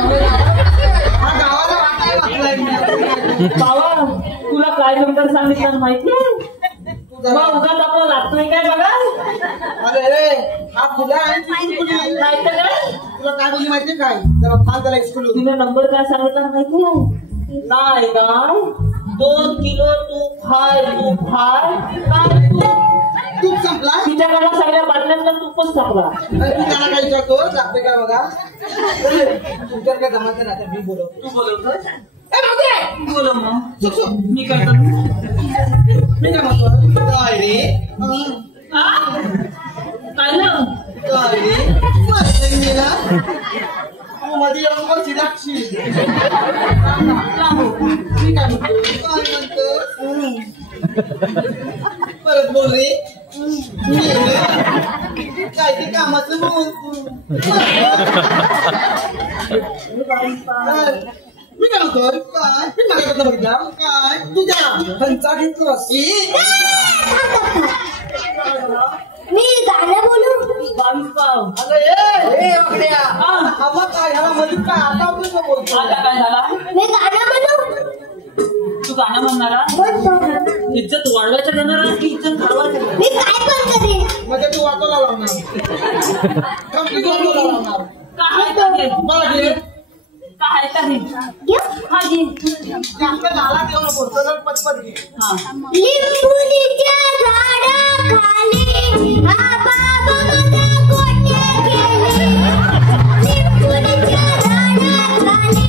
हा गावाला वाटायला लागलाय. बाबा तुला काय नंबर सांगितलं माहितीये. मग उगाच आपला लागतोय काय बघा. अरे हा खुला आहे नाही तर काय. तुला काय बोलली माहितीये काय जरा फार त्याला एक्सक्लूड. तिने नंबर काय सांगितला माहितीये. नाही काय 2 किलो तूप खाय काय तूप संपला. तिच्याकडे सगळ्या बाटल्यांना तूपच टाकला. तू त्याला काय विचारतो लागते काय बघा. तुमच्या काय जमायचं ना आता मी बोलवतो. तू बोलवतोय. बोलव मग. मी काय करू. मी काय म्हणतो काय रे हा? काय ना काय रे माझ्या गेला तू मध्ये येऊन बस लागशील. मी काय म्हणतो परत बोल रे. काय ते कामाचं बोल. मी काय म्हणतो काय मी माझ्याकडनं बघितला काय तुझ्या पंचा घेतलं मी गाणं बोलू. 22 पाव. अगं ए वाकड्या हवा काय ह्याला मध्ये काय आता बोलतो. आता काय झाला. मी गाणं बोलू. तू गाणं म्हणणारा इज्जत वाढवायचं देणार की इज्जत घालवायचं. मी काय पण करेन. म्हणजे तू वाटोला लावणार कम्प्लीट वाटोला लावणार. काय आहे मला घे काय आहे घेऊ. हा घे. जास्त नाला देऊ नको सरळ पटपट घे. हा लिंबुनीच्या झाडाखाली आबा माझा गोट्या गेले. लिंबुनीच्या झाडाखाली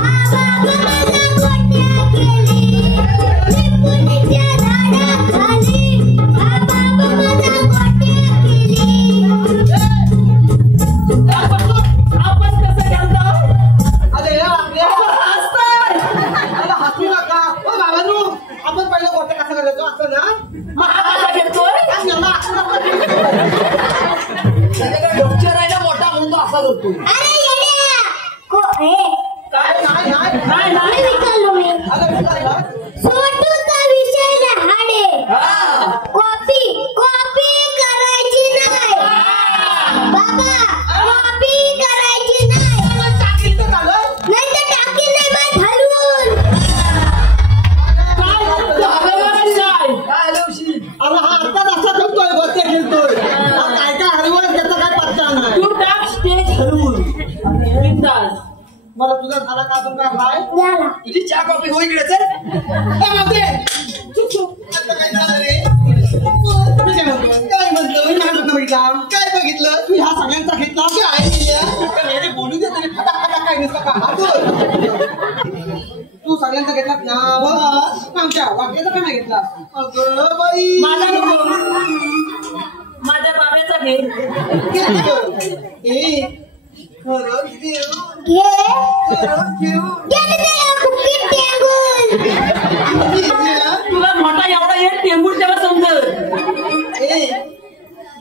आबा माझा गोट्या गेले. लिंबुनीच्या झाडाखाली आबा माझा गोट्या गेले. अरे येड्या काय नाही विचारलो मी फोटोचा विषय लहाडे कॉपी करायची नाही बाबा कॉपी करायची नाही नाही तर टाकी नाही मग घालून अरे हा आता असा करतोय गोष्ट खेळतोय काय काय हरवलं त्याचा काय पत्ता नाही तू टाक स्टेज हरवून बिनधास्त. मला तुझा झाला का अजून काय हाय झाला तुझी चहा कॉफी हो इकडे चल आता काय झालं रे मी काय म्हणतो काय म्हणतो बघितलं काय बघितलं तू ह्या सगळ्यांचा घेतला काय केल्या बोलू दे तरी फटाफट काय नसतं का तू सगळ्यांचा घेतला ना बाबा आमच्या वाक्याचा काय नाही घेतला अगं बाई माझा नको. माझ्या बाबेचा घे. ए खरंच घेऊ घे खरंच घेऊ गेले त्याला कुकीत टेंगून तुला मोठा एवढा एक टेंबूर तेव्हा समजत.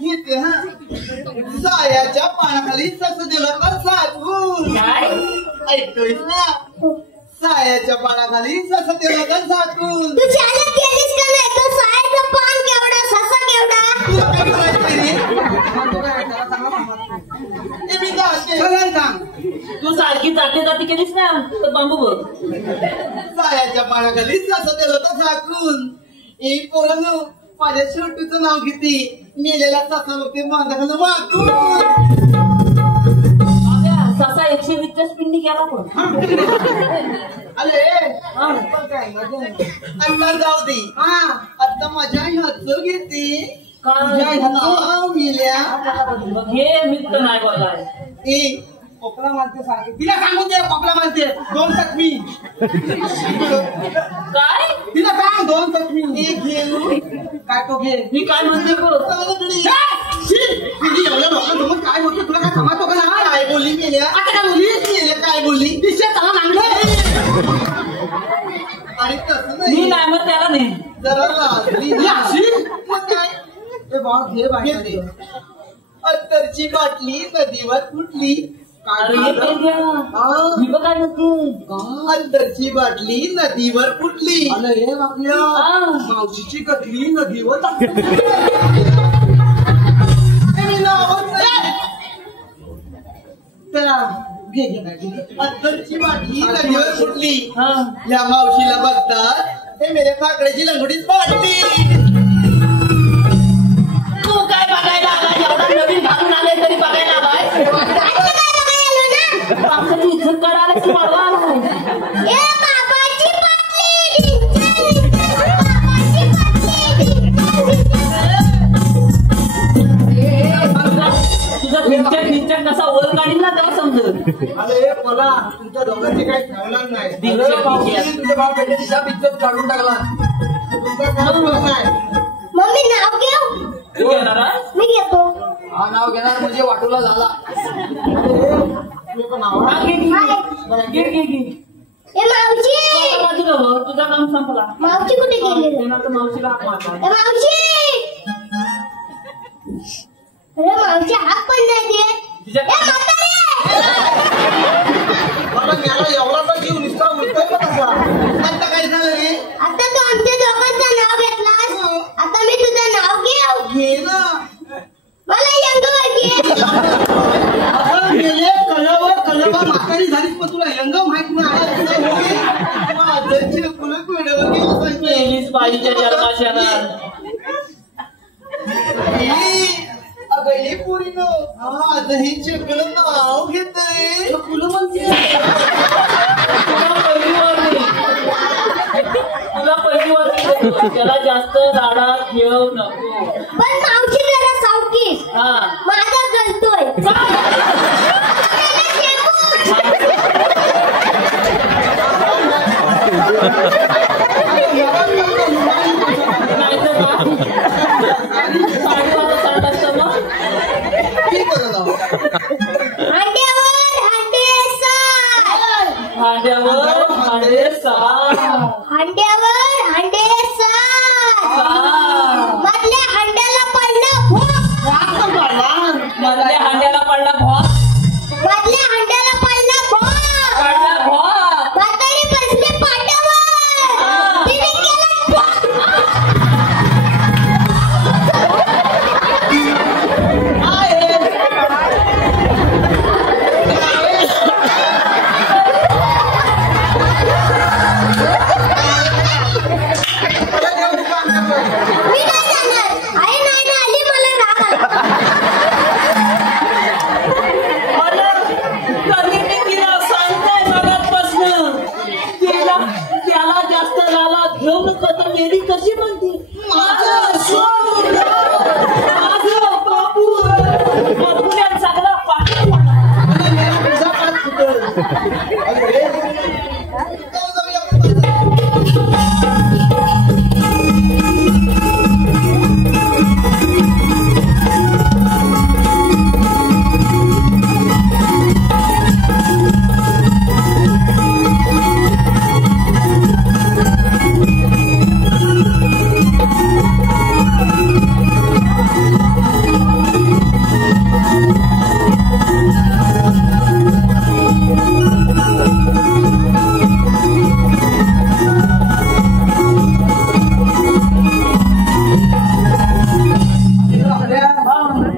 येते हा सायाच्या पानाखाली सस दिलं का साठवून काय ऐकतोयस ना सायाच्या पानाखाली सस दिलं का साठवून तू शाळेत गेलीस का नाही तो सायचं पान केवढा ससा केवढा तुला काय करायचं रे मी जाते सांग तू सारखी जाते जाती केलीस ना तर बांबू बघ. सायाच्या पानाखाली सस दिलं का साठवून एक पोरांनो माझ्या छोटूचं नाव किती मेलेला ससा बघते माझा खाली वाकून ससा 120 पिंडी केला पण अरे अंदर जाऊ दे आता माझ्या ह्याचं घेते नाव मिल्या हे मित्र नाही बोललाय. ए कोपला मारते सारखे तिला सांगून दे कोपला मारते 2 तक्मी काय तिला सांग 2 तक्मी एक घेऊ काय तो घे मी काय म्हणते बघ. तुझी एवढ्या लोकांसमोर काय बोलतो तुला काय समातो का ना काय बोलली मेल्या आता काय बोलली मेल्या काय बोलली दिशा त्याला मागलं आणि तसं मी नाही नाही मग त्याला नाही. जरा लाजली मग काय ते बाळ घे बाहेर अत्तरची बाटली नदीवर फुटली अरे हे काय घ्या. मी बघ काय नसते. अंतरची बाटली नदीवर फुटली हे आपल्या मावशीची कथली नदीवर अंतरची बाटली नदीवर फुटली या मावशीला बघतात हे मेरे फाकड्याची लंगोटीच बाटली तू काय बघायला आलाय एवढा नवीन घालून आले तरी बघायला आलाय. आमचं इज्जत काढायला की वाढवा आलाय. ए बाबाची बाटली तुझा भिंचक कसा वर काढील ना तेव्हा समजत. अरे मला तुमच्या दोघांचे काही ठेवणार नाही तुझ्या बापाच्या दिशा इज्जत काढून टाकला तुमचा काय मम्मी नाव घेऊ तू घेणार आहे? मी घेतो हा नाव घेणार म्हणजे वाटूला झाला हा, घे. ए मावशी बाजूला हो, तुझं काम संपला. मावशी कुठे गेली देणार तर मावशीला हाक मारला. ए मावशी अरे मावशी हात पण नाही देत ए म्हातारे एवढा तर जीव निष्ठा उलटोय का तसा आता काय झालं रे आता तू आमच्या दोघांचं नाव घेतलास आता मी तुझं नाव घेऊ घे ना मला यंगवर घे असं गेले कळवा म्हातारी झालीच पण तुला यंग माहित नाही माझं चिरकुलं पिढवं गेलं गेलीच बाईच्या जन्माशाला. अगं हे पोरीनं आजही चिरकुलं नाव घेतंय तुला म्हणते तुला पहिली वर त्याला जास्त राडा खेळ नको. पण मावशी जरा सावकीस हा माझा गलतोय मधल्या हांड्याला पडला भॉस मधल्या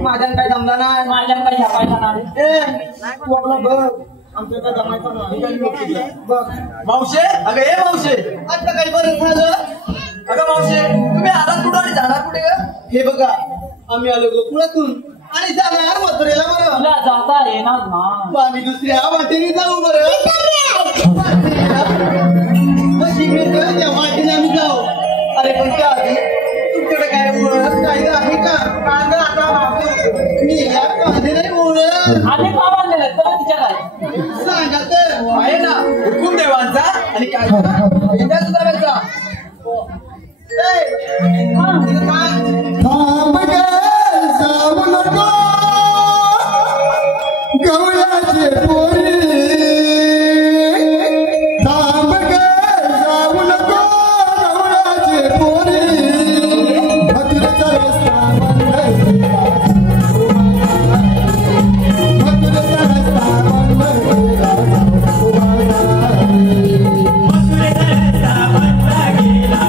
माझ्या काय जमला नाही. माझ्या काही छापायचा नाही. तू आपलं बघ आमचं काय जमायचं नाही. बघ मावशे, अगं हे मावशे, आता काही बरं झालं. अगं मावशे, तुम्ही आलात कुठं आणि जाणार कुठे ग? हे बघा आम्ही आलो गोकुळातून आणि जाणार मथुरेला बरं. तुला जाता येणार ना. मग आम्ही दुसऱ्या वाटेने जाऊ बरं. त्या वाटेने आम्ही जाऊ. अरे पण त्या आधी तुमच्याकडे काय ओळख कायदा आहे का? कांदा आता मी या कांदे नाही ओळख. आधी का बांधलेलं आहे? तुला तिच्या काय सांगा तर. आहे ना हुकूम देवांचा आणि काय सुधारायचा. थांब ग जाऊ नको गवळ्याचे पोरी. थांब ग जाऊ नको गवळ्याचे पोरी. मथुरेचा रस्ता बंद केला. मथुरेचा रस्ता बंद केला. मथुरेचा रस्ता बंद केला.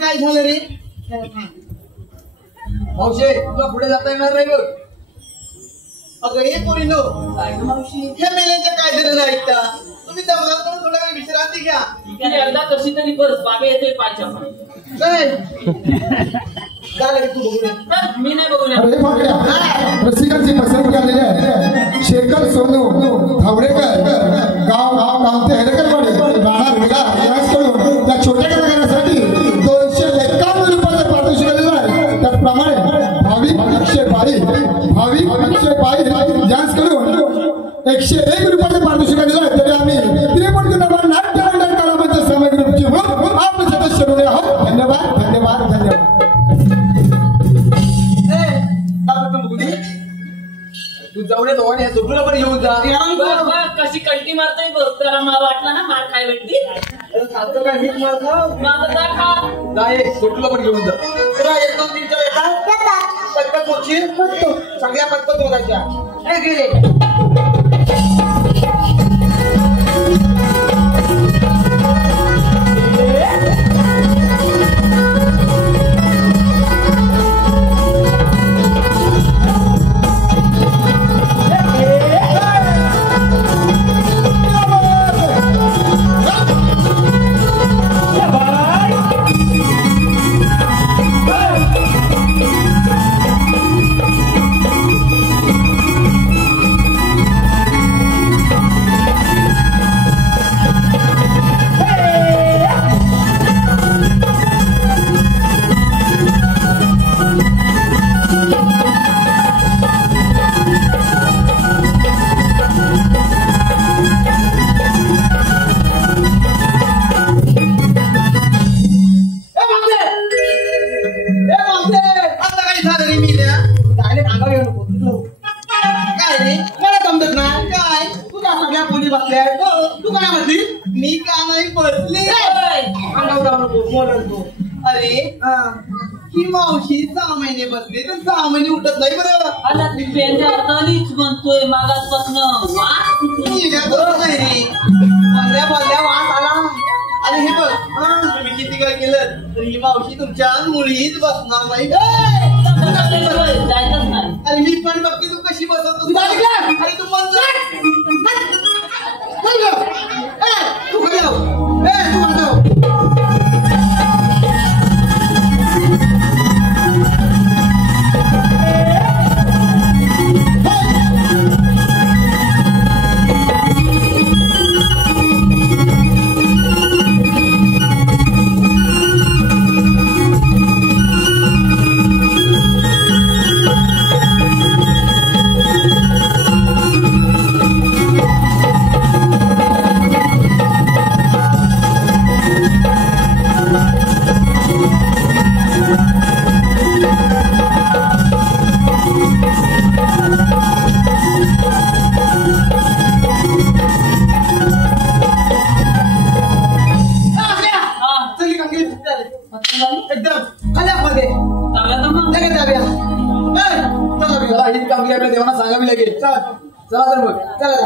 काय झालं रे मावशे तुला पुढे जाता येणार नाही बघ. अगं हे पोरीनो काय ग मावशी हे मेल्यांच्या काय झालं नाही ऐकता तुम्ही दमलात म्हणून थोडा वेळ विश्रांती घ्या. एकदा कशी तरी परत बाबे येतोय पाचच्या काय झालं की तू बघूया मी नाही बघूया. अरे बापरे, रसिकांची पसंती आलेली आहे. शेखर सोनू धावडेकर गाव गाव ते हेरकरवाडी राहणार विलास यांच्याकडून त्या छोट्या कलाकारासाठी 251 रुपयाचं पारितोषिक आलेलं आहे. त्याचप्रमाणे भाविक 122 यांच्याकडून 101 रुपयाचं पारितोषिक आलेलं आहे. तरी आम्ही त्रिपुटी नाट्य मंडळ कलामंच सामग्रीची आपले सदस्य बनले आहोत. धन्यवाद धन्यवाद धन्यवाद. तू जाऊन येतो आणि सुटूला पण घेऊन जा. बघ, बघ, कशी कल्टी मारताय बघ. त्याला मला वाटलं ना मार खाय भेटली. खातो काय मीठ मार खा माझं जा खा. नाही सुटूला पण घेऊन जा. तुला 1 2 3 4 येतात पटपट मोची सगळ्या पटपट बघायच्या हे गेले अरे ही मावशी 6 महिने बसली तर 6 महिने उठत नाही बरं. आता ती पेंड्यावरलीच म्हणतोय मागासपासून वा बोलल्या वास आला. अरे हे बघ तुम्ही किती काय केलं तर ही मावशी तुमच्या मुळीच बसणार नाही. जायचंच नाही. अरे मी पण बघते तू कशी बसवतो. अरे तू पण देवाना सांगावी लागेल. चला तर मग चला.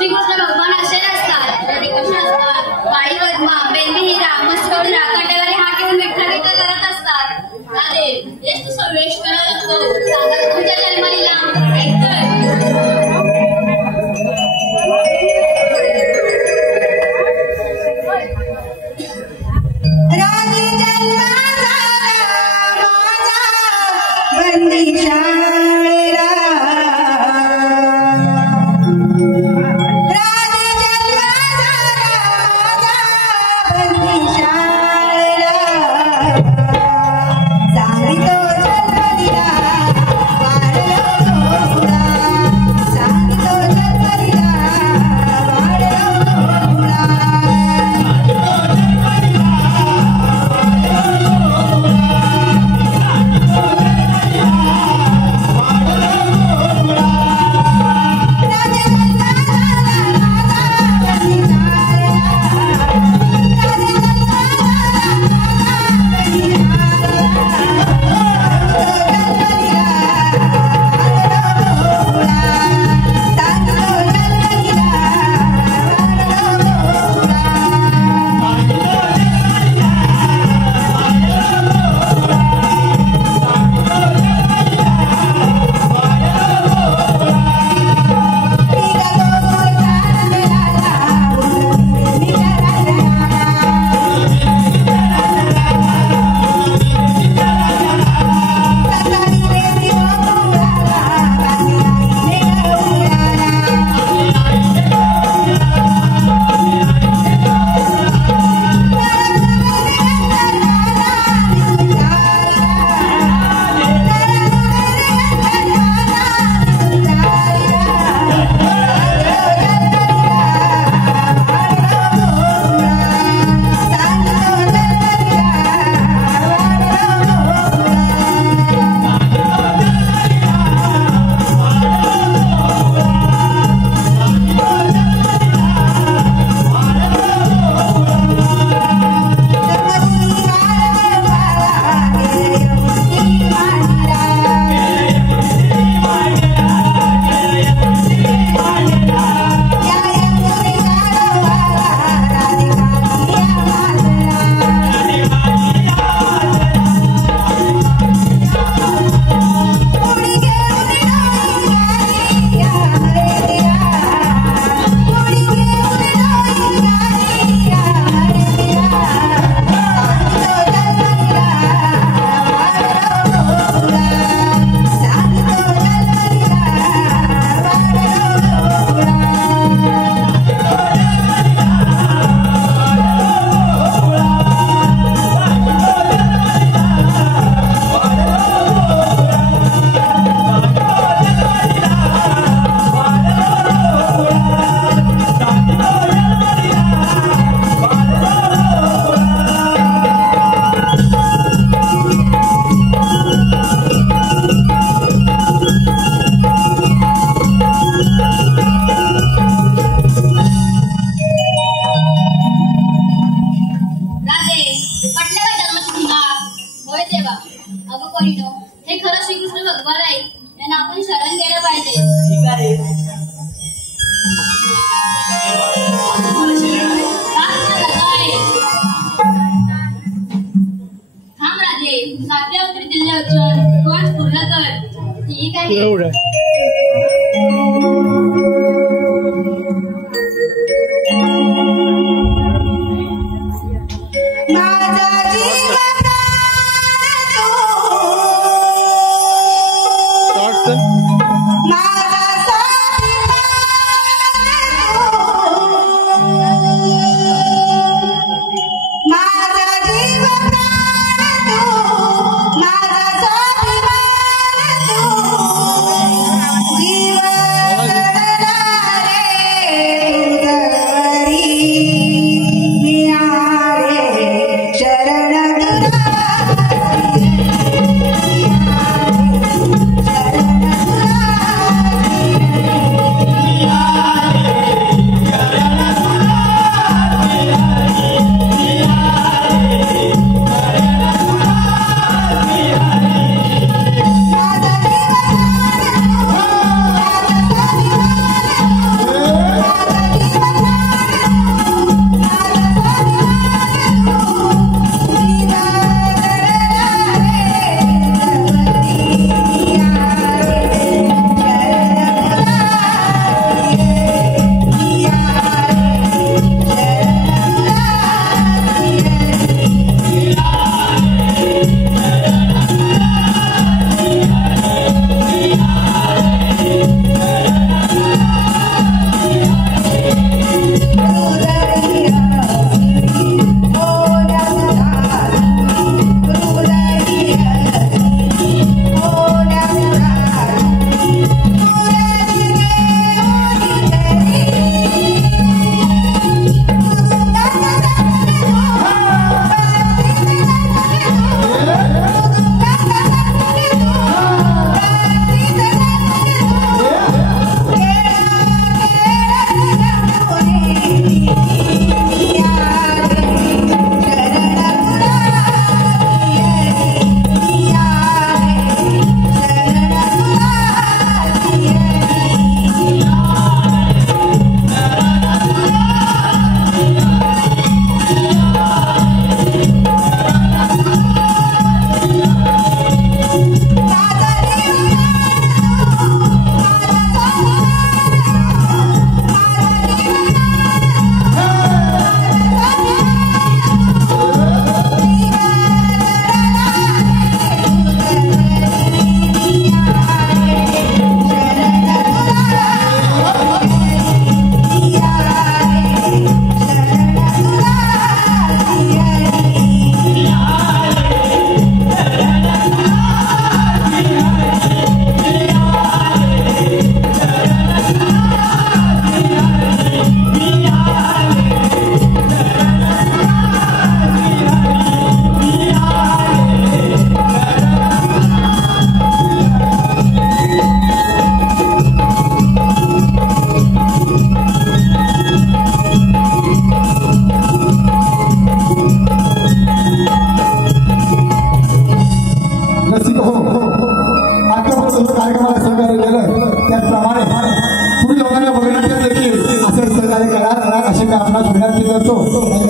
श्रीकृष्ण भगवान असे नसतात. ते कसे असतात? काळी पद्मा, बेंबिहिरा, मस्कड, राखंडेवाले हा घेऊन विठ्ठल विठ्ठल करत असतात. राधे, तेच तू सर्वेश करत असतो. सांगत तुमच्या जन्मलीला ऐकतोय. राजे जन्म झाला माझा बंदी शाळेला. राजे जन्म झाला माझा बंदी शाळेला. सांगितो जन्म दिला वाढलो तुला. सांगितो जन्म दिला वाढलो तुला. हे खरं श्रीकृष्ण भगवान आहे. त्यांना आपण शरण गेलं पाहिजे. ठीक आहे. थांब राजे, सात्यावत्री दिले वचन तू आज पूर्ण कर. ठीक आहे. शरण विनंती करतो